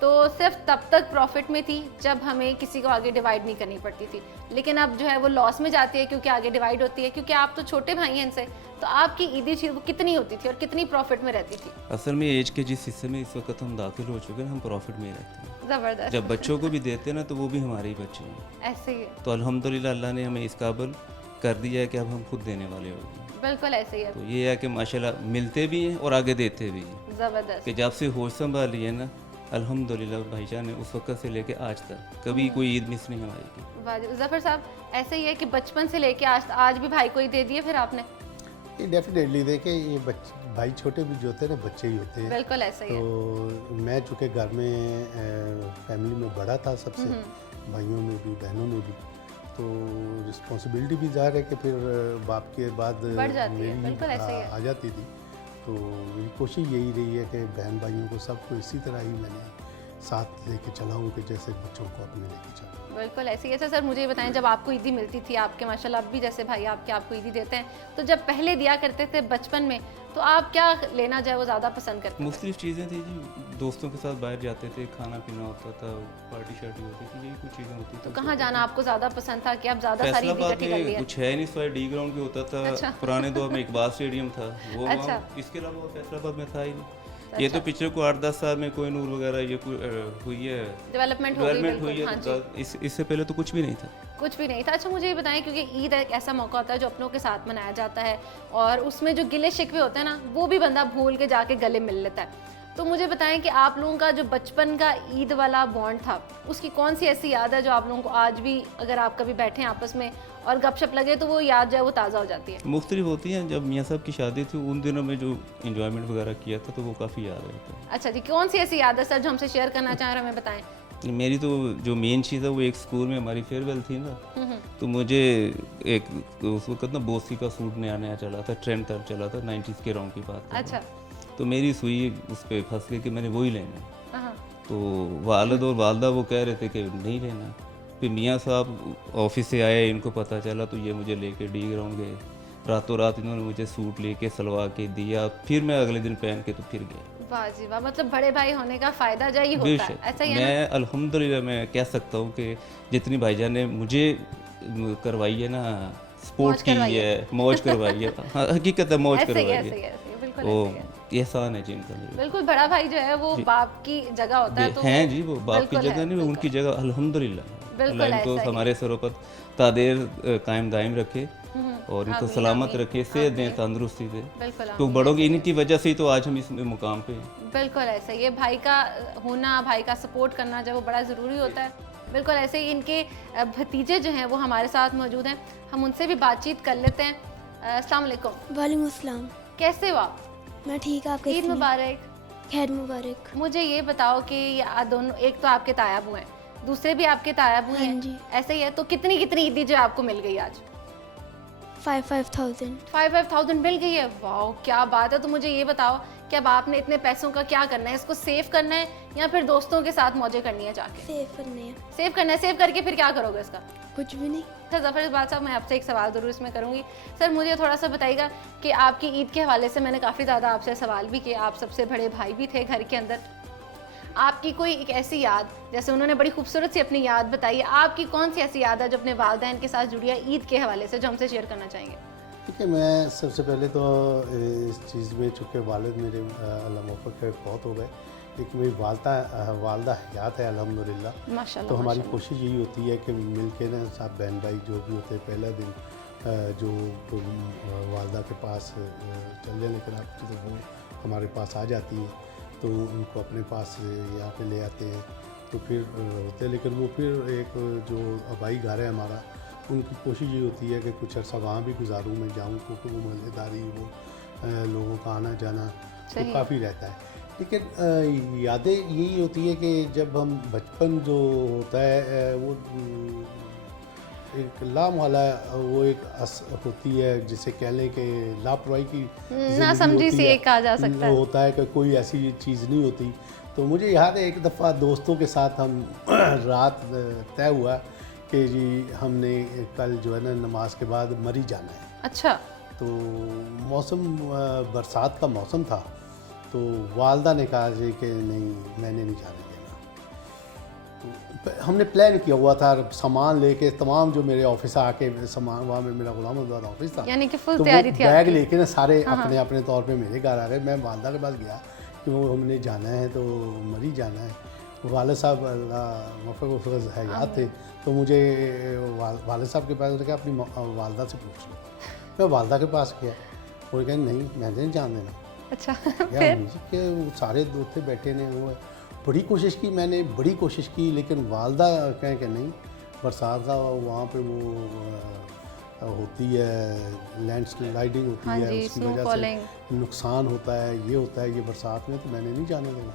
तो सिर्फ तब तक प्रॉफिट में थी जब हमें किसी को आगे डिवाइड नहीं करनी पड़ती थी, लेकिन अब जो है वो लॉस में जाती है क्योंकि आगे डिवाइड होती है। क्योंकि आप तो छोटे भाई हैं इनसे, तो आपकी ईदी थी वो कितनी होती थी और कितनी प्रॉफिट में रहती थी? असल में एज के जिस हिस्से में इस वक्त हम दाखिल हो चुके हैं, हम प्रॉफिट में ही रहते हैं। ज़बरदस्त। जब बच्चों को भी देते हैं ना, तो वो भी हमारे ही बच्चे हैं। ऐसे ही है। तो अल्हम्दुलिल्लाह अल्लाह ने हमें इस काबिल कर दिया है कि अब हम खुद देने वाले हो गए। बिल्कुल ऐसे ही है। तो ये है कि माशाल्लाह मिलते भी हैं और आगे देते भी हैं। ज़बरदस्त। कि जब से होश संभाली है ना, अल्हम्दुलिल्लाह भाईजान ने उस वक्त से लेके आज तक कभी कोई ईद मिस नहीं हमारी की। वाह, ज़फ़र साहब ऐसे ही है कि बचपन से लेके आज भी भाई को ही दे दिए फिर आपने? ये डेफिनेटली देखें, ये बच्चे भाई छोटे भी जो होते हैं ना, बच्चे ही होते हैं। बिल्कुल ऐसे ही है। तो मैं चूँकि घर में फैमिली में बड़ा था सबसे, भाइयों में भी बहनों में भी, तो रिस्पॉन्सिबिलिटी भी ज़ाहिर है कि फिर बाप के बाद बढ़ जाती है, मेरी बिल्कुल ऐसे ही है। आ जाती थी। तो मेरी कोशिश यही रही है कि बहन भाइयों को सबको इसी तरह ही मैंने साथ लेके चला हूँ कि जैसे बच्चों को अपने लेके चला। बिल्कुल ऐसे ही। अच्छा सर, मुझे ये बताएं, जब आपको ईदी मिलती थी, आपके माशाल्लाह अब भी जैसे भाई आपको ईदी देते हैं, तो जब पहले दिया करते थे बचपन में, तो आप क्या लेना जो है वो ज़्यादा पसंद करते थे? मुख्तलिफ चीज़ें थी जी, दोस्तों के साथ बाहर जाते थे, खाना पीना होता था, पार्टी शार्टी होती थी, यही कुछ चीज़ें होती थी। तो कहाँ जाना आपको ज़्यादा पसंद था कि आप ज़्यादा सारी ईदी फैसलाबाद इकट्ठी कर में लिया? कुछ है नहीं, सिवाय डी ग्राउंड के होता था। अच्छा। पुराने दौर में इकबाल स्टेडियम था, वो अच्छा। वहाँ, इसके अलावा फैसलाबाद में था ही नहीं। ये तो पिछले को 8-10 साल में कोई नूर वगैरह ये हुई है, डेवलपमेंट हो गई। डेवलपमेंट हुई बिल्कुल, है। हाँ तो जी। इससे पहले तो कुछ भी नहीं था। कुछ भी नहीं था। अच्छा मुझे ये बताएं, क्योंकि ईद एक ऐसा मौका होता है जो अपनों के साथ मनाया जाता है और उसमें जो गिले शिकवे होते हैं ना, वो भी बंदा भूल के जाके गले मिल लेता है। तो मुझे बताएं कि आप लोगों का जो बचपन का ईद वाला बॉन्ड था, उसकी कौन सी ऐसी याद है जो आप लोगों को आज भी, अगर आप कभी बैठें आपस में और गपशप लगे, तो वो याद जो है वो ताज़ा हो जाती है? मुख्तलिफ होती हैं। जब मियाँ साहब की शादी थी उन दिनों में जो इंजॉयमेंट वगैरह किया था, तो वो काफ़ी याद रहता है। अच्छा जी, कौन सी ऐसी याद है सर जो हमसे शेयर करना चाहें और हमें बताएं? मेरी तो जो मेन चीज़ है वो एक स्कूल में हमारी फेयरवेल थी ना, तो मुझे एक उस वक्त ना बोसी का सूट नया नया चला था, ट्रेंड तब चला था, 90s के राउंड की बात कर रहा हूँ। अच्छा। तो मेरी सुई उस पर फंस गई कि मैंने वही लेना है। हाँ। तो वालिद और वालदा वो कह रहे थे कि नहीं लेना। फिर मियाँ साहब ऑफिस से आए, इनको पता चला, तो ये मुझे लेके डी ग्राउंड गए। रातों रात इन्होंने मुझे सूट लेके सलवा के दिया, फिर मैं अगले दिन पहन के तो फिर गया। वाह जी वाह, मतलब बड़े भाई होने का फ़ायदा जो ही होता है, बेशक। ऐसा ही है ना? मैं अल्हम्दुलिल्लाह मैं कह सकता हूँ कि जितनी भाईजान ने मुझे करवाई है ना, स्पोर्ट्स की है, मौज करवाई है। हाँ, हकीकत है, मौज ऐसे ही करवाई ऐसे ही है। ऐसे ही, बिल्कुल वो ऐसे ही है। एहसान है जिनका मेरे। बिल्कुल, बड़ा भाई जो है वो बाप की जगह होता है, तो हैं जी, वो बाप की बिल्कुल जगह है, नहीं, बिल्कुल। उनकी जगह अल्हम्दुलिल्लाह। बिल्कुल अल्लाह इनको ऐसा ही। हमारे सरों पर तादेर कायम दायम रखे और इनको आमीन, सलामत आमीन, रखे, सेहत दें, तंदुरुस्ती दे। बिल्कुल तो आमीन, बड़ों की ऐसे ही इनकी वजह से ही तो आज हम इस मुकाम पे हैं। है। बिल्कुल ऐसा ही है, भाई का होना, भाई का सपोर्ट करना जो है वो बड़ा ज़रूरी होता है। बिल्कुल ऐसे ही इनके भतीजे जो हैं वो हमारे साथ मौजूद हैं, हम उनसे भी बातचीत कर लेते हैं। अस्सलाम वालेकुम। वालेकुम अस्सलाम। कैसे हो आप? मैं ठीक, आप ईद कैसे हैं? मुबारक। खैर मुबारक। मुझे ये बताओ कि ये दोनों, एक तो आपके तायाबू हैं, दूसरे भी आपके तायाबू हाँ हैं, जी। ऐसे ही है, तो कितनी कितनी ईदी जो आपको मिल गई आज? 5,000। 5,000 मिल गई है। वाह क्या बात है। तो मुझे ये बताओ कि अब आपने इतने पैसों का क्या करना है? इसको सेव करना है या फिर दोस्तों के साथ मौजें करनी है जाके? सेव करने हैं। सेव करना है। सेव करके फिर क्या करोगे इसका? कुछ भी नहीं। सर ज़फ़र इकबाल साहब, मैं आपसे एक सवाल ज़रूर इसमें करूँगी। सर मुझे थोड़ा सा बताइएगा कि आपकी ईद के हवाले से मैंने काफ़ी ज़्यादा आपसे सवाल भी किए, आप सबसे बड़े भाई भी थे घर के अंदर। आपकी कोई एक ऐसी याद, जैसे उन्होंने बड़ी खूबसूरत सी अपनी याद बताई है, आपकी कौन सी ऐसी याद है जो अपने वालिदैन के साथ जुड़ी है ईद के हवाले से, जो हमसे शेयर करना चाहेंगे? ठीक है, मैं सबसे पहले तो इस चीज़ में चूँकि वालिद मेरे अल्लाह मौफ़क़ के बहुत हो गए, एक मेरी वालदा हयात है अल्हम्दुलिल्लाह। माशाल्लाह तो हमारी माशाल्लाह। कोशिश यही होती है कि मिल के ना सब बहन भाई जो भी होते हैं पहला दिन जो वालदा के पास चल जाए, लेकिन अब तो वो हमारे पास आ जाती है तो उनको अपने पास यहाँ पे ले आते हैं तो फिर होते हैं। लेकिन वो फिर एक जो आबाई घर है हमारा, उनकी कोशिश ये होती है कि कुछ अर्सा वहाँ भी गुजारूँ, मैं जाऊँ, क्योंकि वो मज़ेदारी वो लोगों का आना जाना तो सही। काफ़ी रहता है। लेकिन यादें यही होती है कि जब हम बचपन जो होता है वो एक लामवाला वो एक होती है, जिसे कह लें कि लापरवाही की ना ज़िंदगी समझी होती सी है। एक कहा जा सकता वो है। होता है कि कोई ऐसी चीज़ नहीं होती। तो मुझे याद है एक दफ़ा दोस्तों के साथ हम रात तय हुआ कि जी हमने कल जो है ना नमाज के बाद मरी जाना है। अच्छा। तो मौसम बरसात का मौसम था, तो वालदा ने कहा जी कि नहीं, मैंने नहीं जाने देना। तो हमने प्लान किया हुआ था, सामान लेके तमाम जो मेरे ऑफिस आके सामान, वहाँ में मेरा गुलाम अहमद ऑफिस था, यानी कि फुल तो तैयारी वो थी बैग आपकी। लेके ना सारे अपने अपने तौर पे मेरे घर आ गए। मैं वालदा के पास गया कि वो हमने जाना है तो मरी जाना है। वालिद साहब अल्लाह मौफ़क़ हयात थे, तो मुझे वालिद साहब के पास कहा अपनी वालदा से पूछ लो। मैं वालदा के पास गया, वो कहें नहीं, मैंने नहीं जान देना। अच्छा। क्या फिर कि वो सारे दोस्त बैठे ने, वो बड़ी कोशिश की, मैंने बड़ी कोशिश की, लेकिन वालदा कहें कि नहीं, बरसात का वहाँ पे वो होती है, लैंड स्लाइडिंग होती हाँ है, जी, उसकी स्नो वजह फॉलिंग। से नुकसान होता है, ये होता है, ये बरसात में, तो मैंने नहीं जाने देना।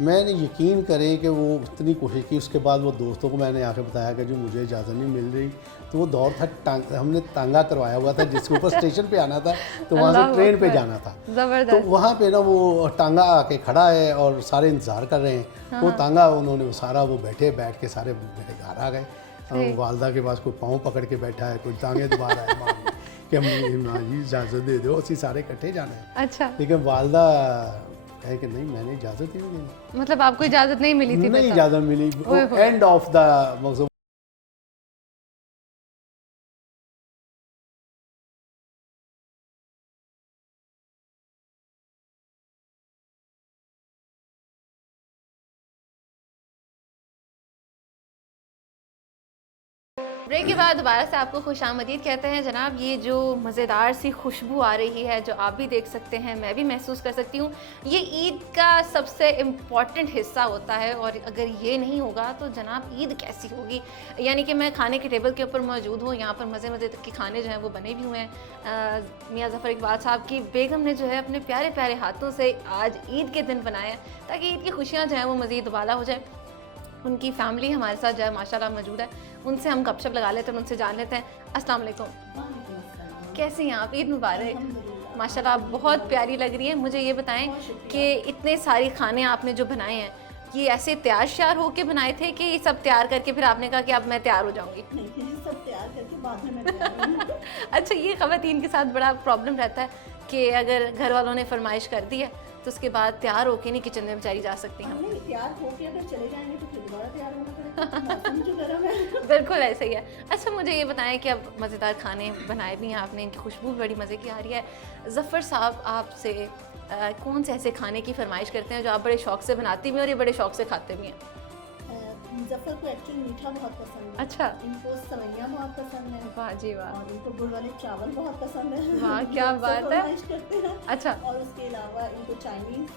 मैंने यकीन करें कि वो इतनी कोशिश की, उसके बाद वो दोस्तों को मैंने आके बताया कि जो मुझे इजाज़त नहीं मिल रही, तो वो दौर था हमने तांगा करवाया हुआ था जिसके ऊपर स्टेशन पे आना था, तो वहाँ से अल्लाह ट्रेन पे अकबर। जाना था। तो जबरदस्त। वहाँ पे ना वो टांगा आके खड़ा है और सारे इंतज़ार कर रहे हैं। वो टांगा उन्होंने सारा वो बैठ के सारे मेरे घर आ गए। वालदा के पास कोई पाँव पकड़ के बैठा है, कोई टांगे दबा रहा है माँ कि हम इजाज़त दे दो, असि सारे इकट्ठे जाना है। अच्छा, लेकिन वालदा कहे कि नहीं, मैंने इजाज़त ही नहीं देनी। मतलब आपको इजाजत नहीं मिली थी? नहीं बताओ। इजाज़त मिली। ओए होए। एंड ऑफ द मकसद ब्रेक के बाद दोबारा से आपको खुशामदीद कहते हैं जनाब। ये जो मज़ेदार सी खुशबू आ रही है, जो आप भी देख सकते हैं, मैं भी महसूस कर सकती हूँ, ये ईद का सबसे इम्पॉर्टेंट हिस्सा होता है। और अगर ये नहीं होगा तो जनाब ईद कैसी होगी। यानी कि मैं खाने के टेबल के ऊपर मौजूद हूँ, यहाँ पर मज़े मज़े के खाने जो हैं वो बने भी हुए हैं। मियाँ ज़फ़र इकबाल साहब की बेगम ने जो है अपने प्यारे प्यारे हाथों से आज ईद के दिन बनाया ताकि ईद की खुशियाँ जो हैं वो मज़ीद दुबाला हो जाए। उनकी फैमिली हमारे साथ जो है माशाल्लाह मौजूद है, उनसे हम गपशप लगा लेते हैं, उनसे जान लेते हैं। अस्सलाम वालेकुम, कैसी हैं आप? ईद मुबारक। माशाल्लाह आप बहुत प्यारी लग रही हैं। मुझे ये बताएं कि इतने सारे खाने आपने जो बनाए हैं, ये ऐसे तैयार श्यार होके बनाए थे कि ये सब तैयार करके फिर आपने कहा कि अब मैं तैयार हो जाऊंगी? नहीं, सब तैयार करके बाद में मैं तैयार हूँ। अच्छा, ये ख़वातीन के साथ बड़ा प्रॉब्लम रहता है कि अगर घर वालों ने फरमाइश कर दी है तो उसके बाद तैयार होके नहीं किचन में बेचारी जा सकती हैं। नहीं, तैयार होके अगर चले जाएंगे तो फिर दोबारा तैयार होना पड़ेगा, मौसम जो गर्म है। बिल्कुल ऐसे ही है। अच्छा, मुझे ये बताएं कि अब मज़ेदार खाने बनाए भी हैं आपने, इनकी खुशबू भी बड़ी मज़े की आ रही है। ज़फ़र साहब आपसे कौन से ऐसे खाने की फरमाइश करते हैं जो आप बड़े शौक़ से बनाती भी हैं और ये बड़े शौक़ से खाते भी हैं? ज़फ़र को एक्चुअली मीठा बहुत पसंद है। अच्छा। इनको सवैयाँ बहुत पसंद है वाह जी वाह। और इनको गुड़ वाले चावल बहुत पसंद है। वाह, क्या जो बात है। फरमाइश करते हैं। अच्छा। और उसके अलावा इनको चाइनीज़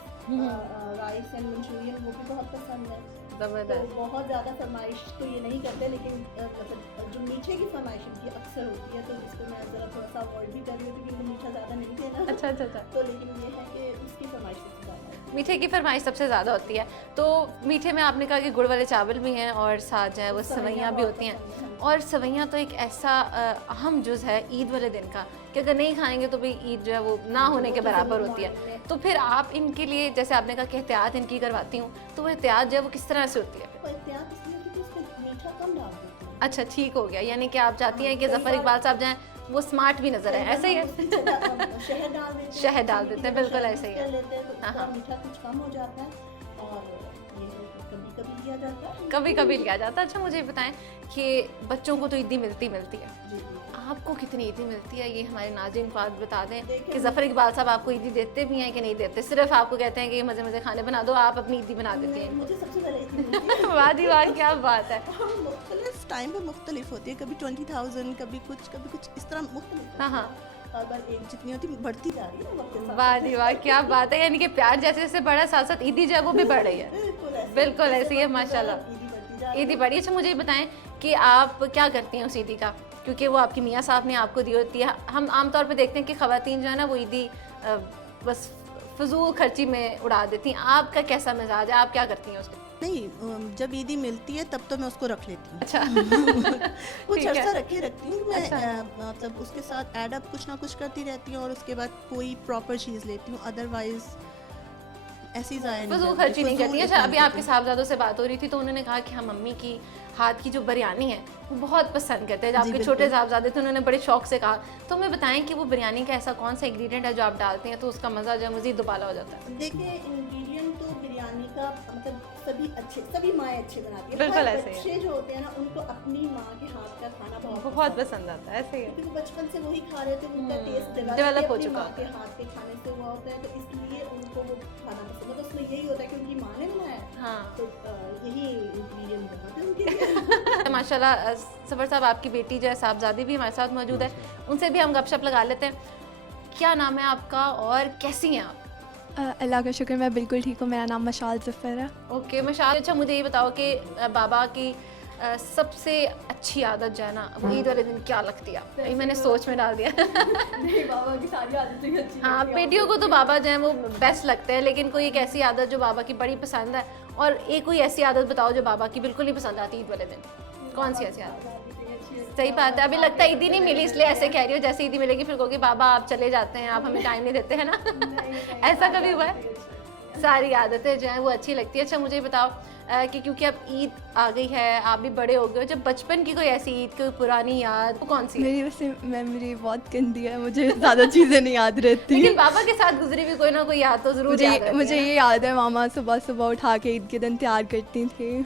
राइस एंड मंचूरियन वो भी बहुत पसंद है। तो ज़बरदस्त। बहुत ज़्यादा फरमाइश तो ये नहीं करते, लेकिन मतलब जो मीठे की फरमाइश इनकी अक्सर होती है, तो इसको मैं ज़रा थोड़ा सा अवॉइड भी कर रही हूँ क्योंकि मीठा ज़्यादा नहीं देना। अच्छा अच्छा अच्छा। तो लेकिन ये है कि उसकी फरमाइश सबसे ज़्यादा है। मीठे की फरमाइश सबसे ज़्यादा होती है। तो मीठे में आपने कहा कि गुड़ वाले चावल भी हैं और साथ जो है वो सवैयाँ भी होती हैं। और सवैयाँ तो एक ऐसा अहम जुज़ है ईद वाले दिन का कि अगर नहीं खाएंगे तो भाई ईद जो है वो ना होने के बराबर होती है। तो फिर आप इनके लिए, जैसे आपने कहा कि एहतियात इनकी करवाती हूँ, तो वो एहतियात जो है वो किस तरह से होती है? तो एहतियात इसलिए क्योंकि उसमें मीठा कम डाल देते हैं। अच्छा, ठीक हो गया। यानी कि आप चाहती हैं कि ज़फ़र इकबाल साहब जाएँ वो स्मार्ट भी नज़र आए, ऐसे ही है? शहद डाल देते हैं। शहद डाल देते हैं, बिल्कुल ऐसे ही है। कर लेते हैं तो हाँ, उसका हाँ। मीठा कुछ कम हो जाता है। और ये कभी कभी लिया जाता है। कभी कभी लिया जाता है। अच्छा मुझे बताएं कि बच्चों को तो ईदी मिलती है, जी जी। आपको कितनी ईदी मिलती है? ये हमारे नाज़रीन को आप बता दें देखिए, कि ज़फ़र इकबाल साहब आपको ईदी देते भी हैं कि नहीं देते? सिर्फ आपको कहते हैं कि मज़े मज़े खाने बना दो, आप अपनी ईदी बना देती हैं? मुझे सबसे पहले ईदी मिलती है। वाह जी वाह, क्या बात है। हम मुख्तलिफ टाइम पे मुख्तलिफ होती है, कभी 20,000, कभी कुछ इस तरह मुख्तलिफ। हाँ हाँ, हर बार एक जितनी होती बढ़ती जा रही है ना वक्त के साथ। वाह जी वाह, क्या बात है। यानी कि प्यार जैसे जैसे बढ़ा, साथ साथ ईदी जो है वो भी बढ़ रही है। बिल्कुल ऐसी है माशाल्लाह। ईदी बढ़ती जा रही ईदी बड़ी। अच्छा मुझे ये बताएं कि आप क्या करती हैं उस ईदी का, क्योंकि वो आपकी मियाँ साहब ने आपको दी होती है। हम आमतौर पे देखते हैं कि ख़वातीन जो है ना वो ईदी बस फजूल खर्ची में उड़ा देती हैं। आपका कैसा मिजाज है, आप क्या करती हैं उसको? नहीं, जब ईदी मिलती है तब तो मैं उसको रख लेती हूँ। अच्छा कुछ ठीक है। अर्सा रखती हूँ मैं। अच्छा। मतलब उसके साथ ऐड अप कुछ ना कुछ करती रहती हूँ और उसके बाद कोई प्रॉपर चीज़ लेती हूँ, अदरवाइज ऐसी ज़ाया नहीं फजूल करती, खर्ची नहीं फजूल करती। अच्छा इतना अभी नहीं आपके साहबजादों से बात हो रही थी तो उन्होंने कहा कि हम मम्मी की हाथ की जो बिरयानी है वो बहुत पसंद करते हैं। जब जी, आपके बिल्कुल। छोटे साहबजादे थे उन्होंने बड़े शौक से कहा, तो हमें बताएं कि वो बिरयानी का ऐसा कौन सा इंग्रेडिएंट है जो आप डालते हैं तो उसका मज़ा जो है मज़ीद दुबाला हो जाता है? देखिए, इंग्रेडिएंट तो बिरयानी का मतलब सभी माएँ अच्छे बनाती हैं। बिल्कुल हर ऐसे ही है। बच्चे जो होते हैं ना उनको अपनी माँ के हाथ का खाना बहुत पसंद आता है, ऐसे ही है। क्योंकि वो बचपन से वही खा रहे थे, उनका टेस्ट डेवलप हो अपनी चुका माँ होता के हाथ के खाने से हुआ होता है, तो इसलिए उनको वो खाना पसंद, मतलब उसमें यही होता है कि उनकी माँ ने बनाया है, हाँ तो यही इंग्रेडिएंट होते हैं उनके लिए। माशाल्लाह। सफ़र साहब आपकी बेटी जो है साहबजादी भी हमारे साथ मौजूद है, उनसे भी हम गपशप लगा लेते हैं। क्या नाम है आपका और कैसी हैं आप? अल्लाह का शुक्र, मैं बिल्कुल ठीक हूँ। मेरा नाम मशाल ज़फ़र है। ओके मशाल। अच्छा मुझे ये बताओ कि बाबा की सबसे अच्छी आदत जो है ना वो ईद वाले दिन क्या लगती है आपको? ये मैंने सोच में डाल दिया। नहीं, बाबा की सारी आदतें अच्छी हाँ, बेटियों को तो बाबा जो है वो बेस्ट लगते हैं, लेकिन कोई एक ऐसी आदत जो बाबा की बड़ी पसंद है, और एक कोई ऐसी आदत बताओ जो बाबा की बिल्कुल नहीं पसंद आती ईद वाले दिन। कौन सी ऐसी आदत? सही बात है। अभी लगता है ईदी नहीं मिली इसलिए ऐसे कह रही हो, जैसे ईदी मिलेगी फिर कहोगे बाबा आप चले जाते हैं, आप हमें टाइम नहीं देते हैं ना। ऐसा कभी हुआ है? सारी आदतें जो हैं वो अच्छी लगती है। अच्छा मुझे बताओ कि क्योंकि अब ईद आ गई है, आप भी बड़े हो गए हो, जब बचपन की कोई ऐसी ईद कोई पुरानी याद वो कौन सी है? मेरी वैसे मेमोरी बहुत गंदी है, मुझे ज़्यादा चीज़ें नहीं याद रहती। लेकिन बाबा के साथ गुजरी हुई कोई ना कोई याद तो जरूर याद रहती है मुझे ना? ये याद है, मामा सुबह सुबह उठा के ईद के दिन तैयार करती थी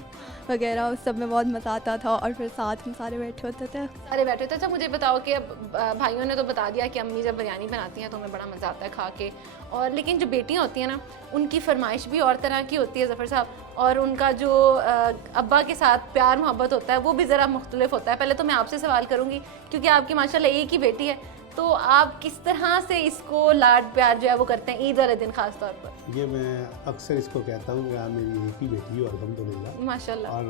वगैरह, उस सब में बहुत मज़ा आता था, और फिर साथ में सारे बैठे होते थे। सारे बैठे थे। अच्छा मुझे बताओ कि अब भाइयों ने तो बता दिया कि अम्मी जब बिरयानी बनाती हैं तो हमें बड़ा मज़ा आता है खा के, और लेकिन जो बेटियां होती हैं ना उनकी फरमाइश भी और तरह की होती है ज़फ़र साहब, और उनका जो अब्बा के साथ प्यार मोहब्बत होता है वो भी ज़रा मुख्तलिफ होता है। पहले तो मैं आपसे सवाल करूँगी क्योंकि आपकी माशाल्लाह एक ही बेटी है, तो आप किस तरह से इसको लाड प्यार जो है वो करते हैं ईद वाले दिन ख़ास तौर पर? ये मैं अक्सर इसको कहता हूँ कि हाँ मेरी एक ही बेटी है अल्हम्दुलिल्लाह, माशाल्लाह। और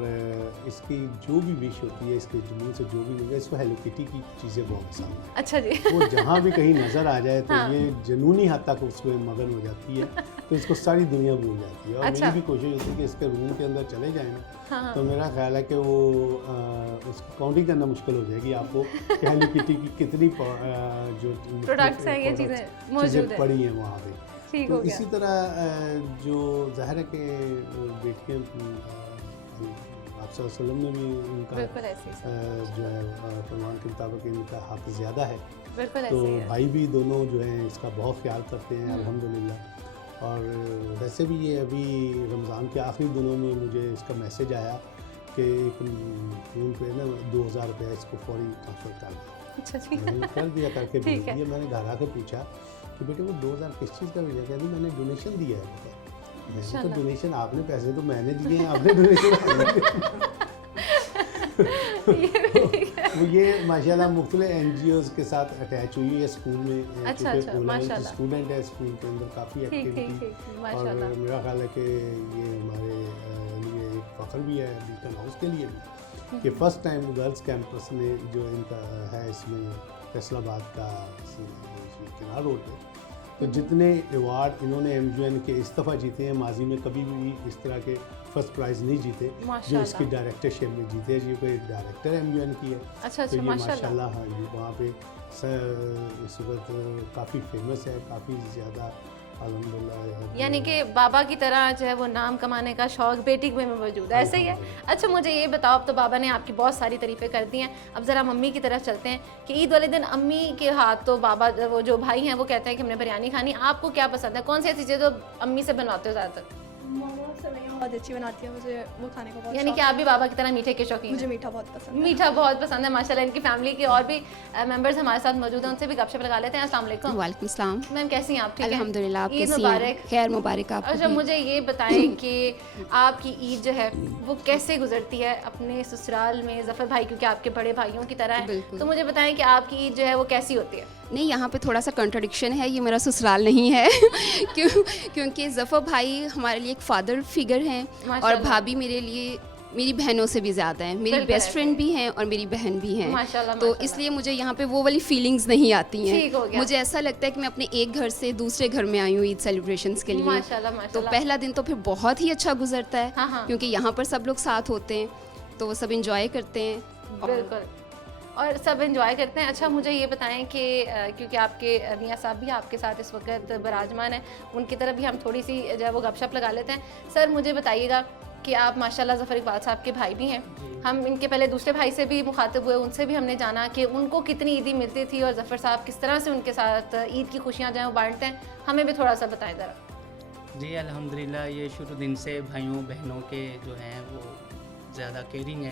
इसकी जो भी विश होती है, इसके जुनून से जो भी मिले, इसको हेलो किटी की चीज़ें बहुत पसंद है। अच्छा जी। वो जहाँ भी कहीं नज़र आ जाए तो हाँ। ये जुनूनी हद तक उसमें मगन हो जाती है, तो इसको सारी दुनिया भूल जाती है। और अच्छा। मेरी भी कोशिश होती है कि इसके रूम के अंदर चले जाए ना, हाँ। तो मेरा ख्याल है कि वो उसको काउंटिंग करना मुश्किल हो जाएगी आपको कि हेलो किटी की कितनी जो प्रोडक्ट्स हैं, ये चीज़ें मौजूद हैं। पड़ी हैं वहाँ पे। ठीक तो हो गया। इसी तरह जो ज़ाहिर है कि बेटियाँ आप सल्लल्लाहु अलैहि वसल्लम ने भी उनका बिल्कुल ऐसे ही सर। जो है फरमान के मुताबिक इनका हक ज़्यादा है, बिल्कुल तो ऐसे ही है। भाई भी दोनों जो हैं इसका बहुत ख्याल करते हैं अल्हम्दुलिल्लाह। और वैसे भी ये अभी रमज़ान के आखिरी दिनों में मुझे इसका मैसेज आया कि एक फ़ोन पे ना 2000 रुपये इसको फौरी ट्रांसफ़र कर दिया। अच्छा जी। मैंने कर दिया, करके भेज ठीक है। दिया। मैंने घर आके पूछा कि बेटे वो 2000 किस चीज़ का भेजा? कहती मैंने डोनेशन दिया है। मैंने तो माशाल्लाह। डोनेशन आपने पैसे तो मैंने दिए हैं, आपने डोनेशन वो ये माशाल्लाह मुख्तलिफ NGOs के साथ अटैच हुई है स्कूल में। अच्छा, अच्छा, माशाल्लाह। स्टूडेंट है स्कूल के अंदर, काफ़ी ठीक ठीक एक्टिविटी, ठीक और माशाल्लाह। मेरा ख्याल है कि ये हमारे लिए एक फ़ख्र भी है बीकन हाउस के लिए भी कि फ़र्स्ट टाइम गर्ल्स कैंपस में जो इनका है इसमें फैसलाबाद का किनार रोड पे, तो जितने अवार्ड इन्होंने MUN के इस दफ़ा जीते हैं, माजी में कभी भी इस तरह के फर्स्ट प्राइज़ नहीं जीते जो माशाल्लाह। इसकी डायरेक्टरशिप में जीते। ये कोई डायरेक्टर MUN की है, अच्छा तो अच्छा ये माशाल्लाह। माशाल्लाह हाँ जी वहाँ पे इस वक्त काफ़ी फेमस है, काफ़ी ज़्यादा अल्हम्दुलिल्लाह। यानी कि बाबा की तरह जो है वो नाम कमाने का शौक बेटी में मौजूद है, ऐसे ही है। अच्छा मुझे ये बताओ, अब तो बाबा ने आपकी बहुत सारी तारीफ़ें कर दी हैं, अब ज़रा मम्मी की तरफ चलते हैं कि ईद वाले दिन अम्मी के हाथ तो बाबा वो जो भाई हैं वो कहते हैं कि हमने बिरयानी खानी, आपको क्या पसंद है? कौन सी ऐसी चीज़ जो अम्मी से बनवाते हो ज़्यादातर? मामा सेवइयाँ बहुत अच्छी बनाती है, मुझे वो खाने का बहुत यानी कि आप भी बाबा की तरह मीठे के शौकीन मुझे हैं। मीठा बहुत पसंद है। मीठा बहुत पसंद है माशाल्लाह। इनकी फैमिली के और भी मेंबर्स हमारे साथ मौजूद हैं, उनसे भी गपशप लगा लेते हैं। अस्सलाम वालेकुम वालेकुम सलाम। मैम, कैसी हैं आप? ठीक है, अल्हम्दुलिल्लाह, आप ईद कैसी मुबारक। हैं? खैर मुबारक आपको अच्छा, भी। मुझे ये बताएं कि आपकी ईद जो है वो कैसे गुजरती है अपने ससुराल में? जफ़र भाई क्योंकि आपके बड़े भाइयों की तरह है, बिल्कुल। तो मुझे बताएं कि आपकी ईद जो है वो कैसी होती है? नहीं, यहाँ पे थोड़ा सा कंट्रडिक्शन है, ये मेरा ससुराल नहीं है क्योंकि ज़फ़र भाई हमारे लिए एक फादर फिगर हैं और माशाल्लाह। भाभी मेरे लिए मेरी बहनों से भी ज़्यादा हैं। मेरी बिल्कुल बेस्ट ऐसे। फ्रेंड भी हैं और मेरी बहन भी हैं। माशाल्लाह, तो माशाल्लाह। इसलिए मुझे यहाँ पे वो वाली फीलिंग्स नहीं आती ठीक हो हैं। गया। मुझे ऐसा लगता है कि मैं अपने एक घर से दूसरे घर में आई हूँ ईद सेलिब्रेशंस के लिए। माशाल्लाह, तो माशाल्लाह। पहला दिन तो फिर बहुत ही अच्छा गुजरता है, हाँ, हाँ। क्योंकि यहाँ पर सब लोग साथ होते हैं तो वो सब इंजॉय करते हैं। बिल्कुल, और सब एंजॉय करते हैं। अच्छा, मुझे ये बताएं कि क्योंकि आपके मियाँ साहब भी आपके साथ इस वक्त बराजमान हैं, उनकी तरफ भी हम थोड़ी सी जो है वो गपशप लगा लेते हैं। सर, मुझे बताइएगा कि आप माशाल्लाह ज़फ़र इकबाल साहब के भाई भी हैं। हम इनके पहले दूसरे भाई से भी मुखातिब हुए, उनसे भी हमने जाना कि उनको कितनी ईदी मिलती थी और ज़फ़र साहब किस तरह से उनके साथ ईद की खुशियाँ जो हैं वो बांटते हैं। हमें भी थोड़ा सा बताएं ज़रा। जी अल्हम्दुलिल्लाह, ये शुरू दिन से भाइयों बहनों के जो हैं वो ज़्यादा केयरिंग है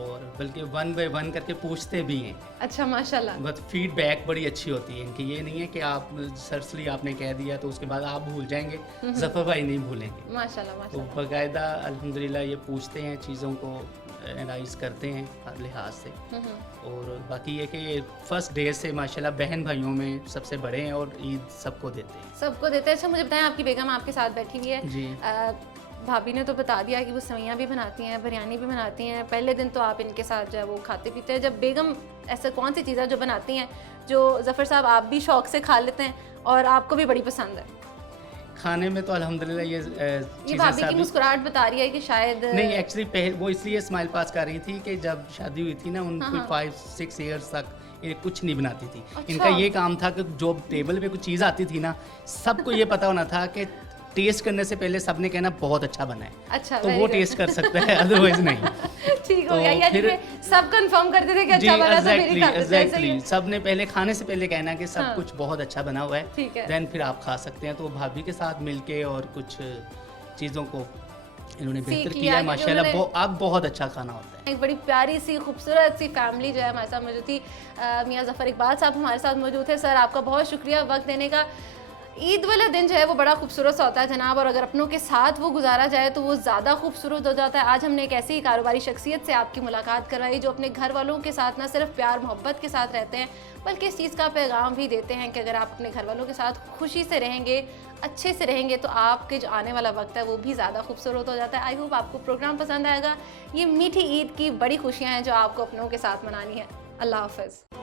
और बल्कि 1 बाय 1 करके पूछते भी हैं। अच्छा, माशाल्लाह। बस फीडबैक बड़ी अच्छी होती है इनकी। ये नहीं है कि आप सरसली आपने कह दिया तो उसके बाद आप भूल जाएंगे, ज़फ़र भाई नहीं भूलेंगे। माशाल्लाह, तो माशाल्लाह। बाकायदा अल्हम्दुलिल्लाह ये पूछते हैं, चीज़ों को एनालाइज करते हैं हर लिहाज से। और बाकी ये कि फ़र्स्ट डे से माशाल्लाह बहन भाइयों में सबसे बड़े हैं और ईद सबको देते हैं। सबको देते हैं। अच्छा, मुझे बताएं, आपकी बेगम आपके साथ बैठी हुई है। जी। भाभी ने तो बता दिया कि वो सेवइयाँ भी बनाती हैं, बिरयानी भी बनाती हैं। पहले दिन तो आप इनके साथ जो है वो खाते पीते हैं। जब बेगम ऐसा कौन सी चीज़ है जो बनाती हैं जो ज़फ़र साहब आप भी शौक़ से खा लेते हैं और आपको भी बड़ी पसंद है? खाने में तो अल्हम्दुलिल्लाह ये ये चीज़ें भाभी की सभी मुस्कुराहट बता रही है कि शायद नहीं, एक्चुअली वो इसलिए स्माइल पास कर रही थी कि जब शादी हुई थी ना उनको हाँ। 5-6 इयर्स तक ये कुछ नहीं बनाती थी। अच्छा। इनका ये काम था कि जो टेबल पे कुछ चीज़ आती थी ना, सबको ये पता होना था कि टेस्ट करने से पहले सबने कहना बहुत अच्छा बना है, अच्छा, तो very वो good। टेस्ट कर सकता है, अदरवाइज नहीं। ठीक हो तो गया, यानी फिर- कि सब कंफर्म करते थे कि जी अच्छा बना तो फिर ही खाते थे, ऐसा ही एग्जैक्टली है। सबने पहले खाने से पहले कहना कि सब हाँ। कुछ बहुत अच्छा बना हुआ ठीक है। है, देन फिर आप खा सकते हैं। तो भाभी के साथ मिलके और कुछ चीज़ों को इन्होंने बेहतर सीख किया है लिया कि माशाल्लाह। उन्होंने- अब बहुत अच्छा खाना होता है। एक बड़ी प्यारी सी खूबसूरत सी फैमिली जो है हमारे साथ मौजूद थी। मियाँ ज़फ़र इकबाल साहब हमारे साथ मौजूद थे। सर, आपका बहुत शुक्रिया वक्त देने का। ईद वाला दिन जो है वो बड़ा खूबसूरत सा होता है जनाब, और अगर अपनों के साथ वो गुजारा जाए तो वो ज़्यादा खूबसूरत हो जाता है। आज हमने एक ऐसी कारोबारी शख्सियत से आपकी मुलाकात करवाई जो अपने घर वालों के साथ ना सिर्फ प्यार मोहब्बत के साथ रहते हैं, बल्कि इस चीज़ का पैगाम भी देते हैं कि अगर आप अपने घर वालों के साथ खुशी से रहेंगे, अच्छे से रहेंगे, तो आपके जो आने वाला वक्त है वो भी ज़्यादा खूबसूरत हो जाता है। आई होप आपको प्रोग्राम पसंद आएगा। ये मीठी ईद की बड़ी खुशियाँ हैं जो आपको अपनों के साथ मनानी है। अल्लाह हाफ़िज़।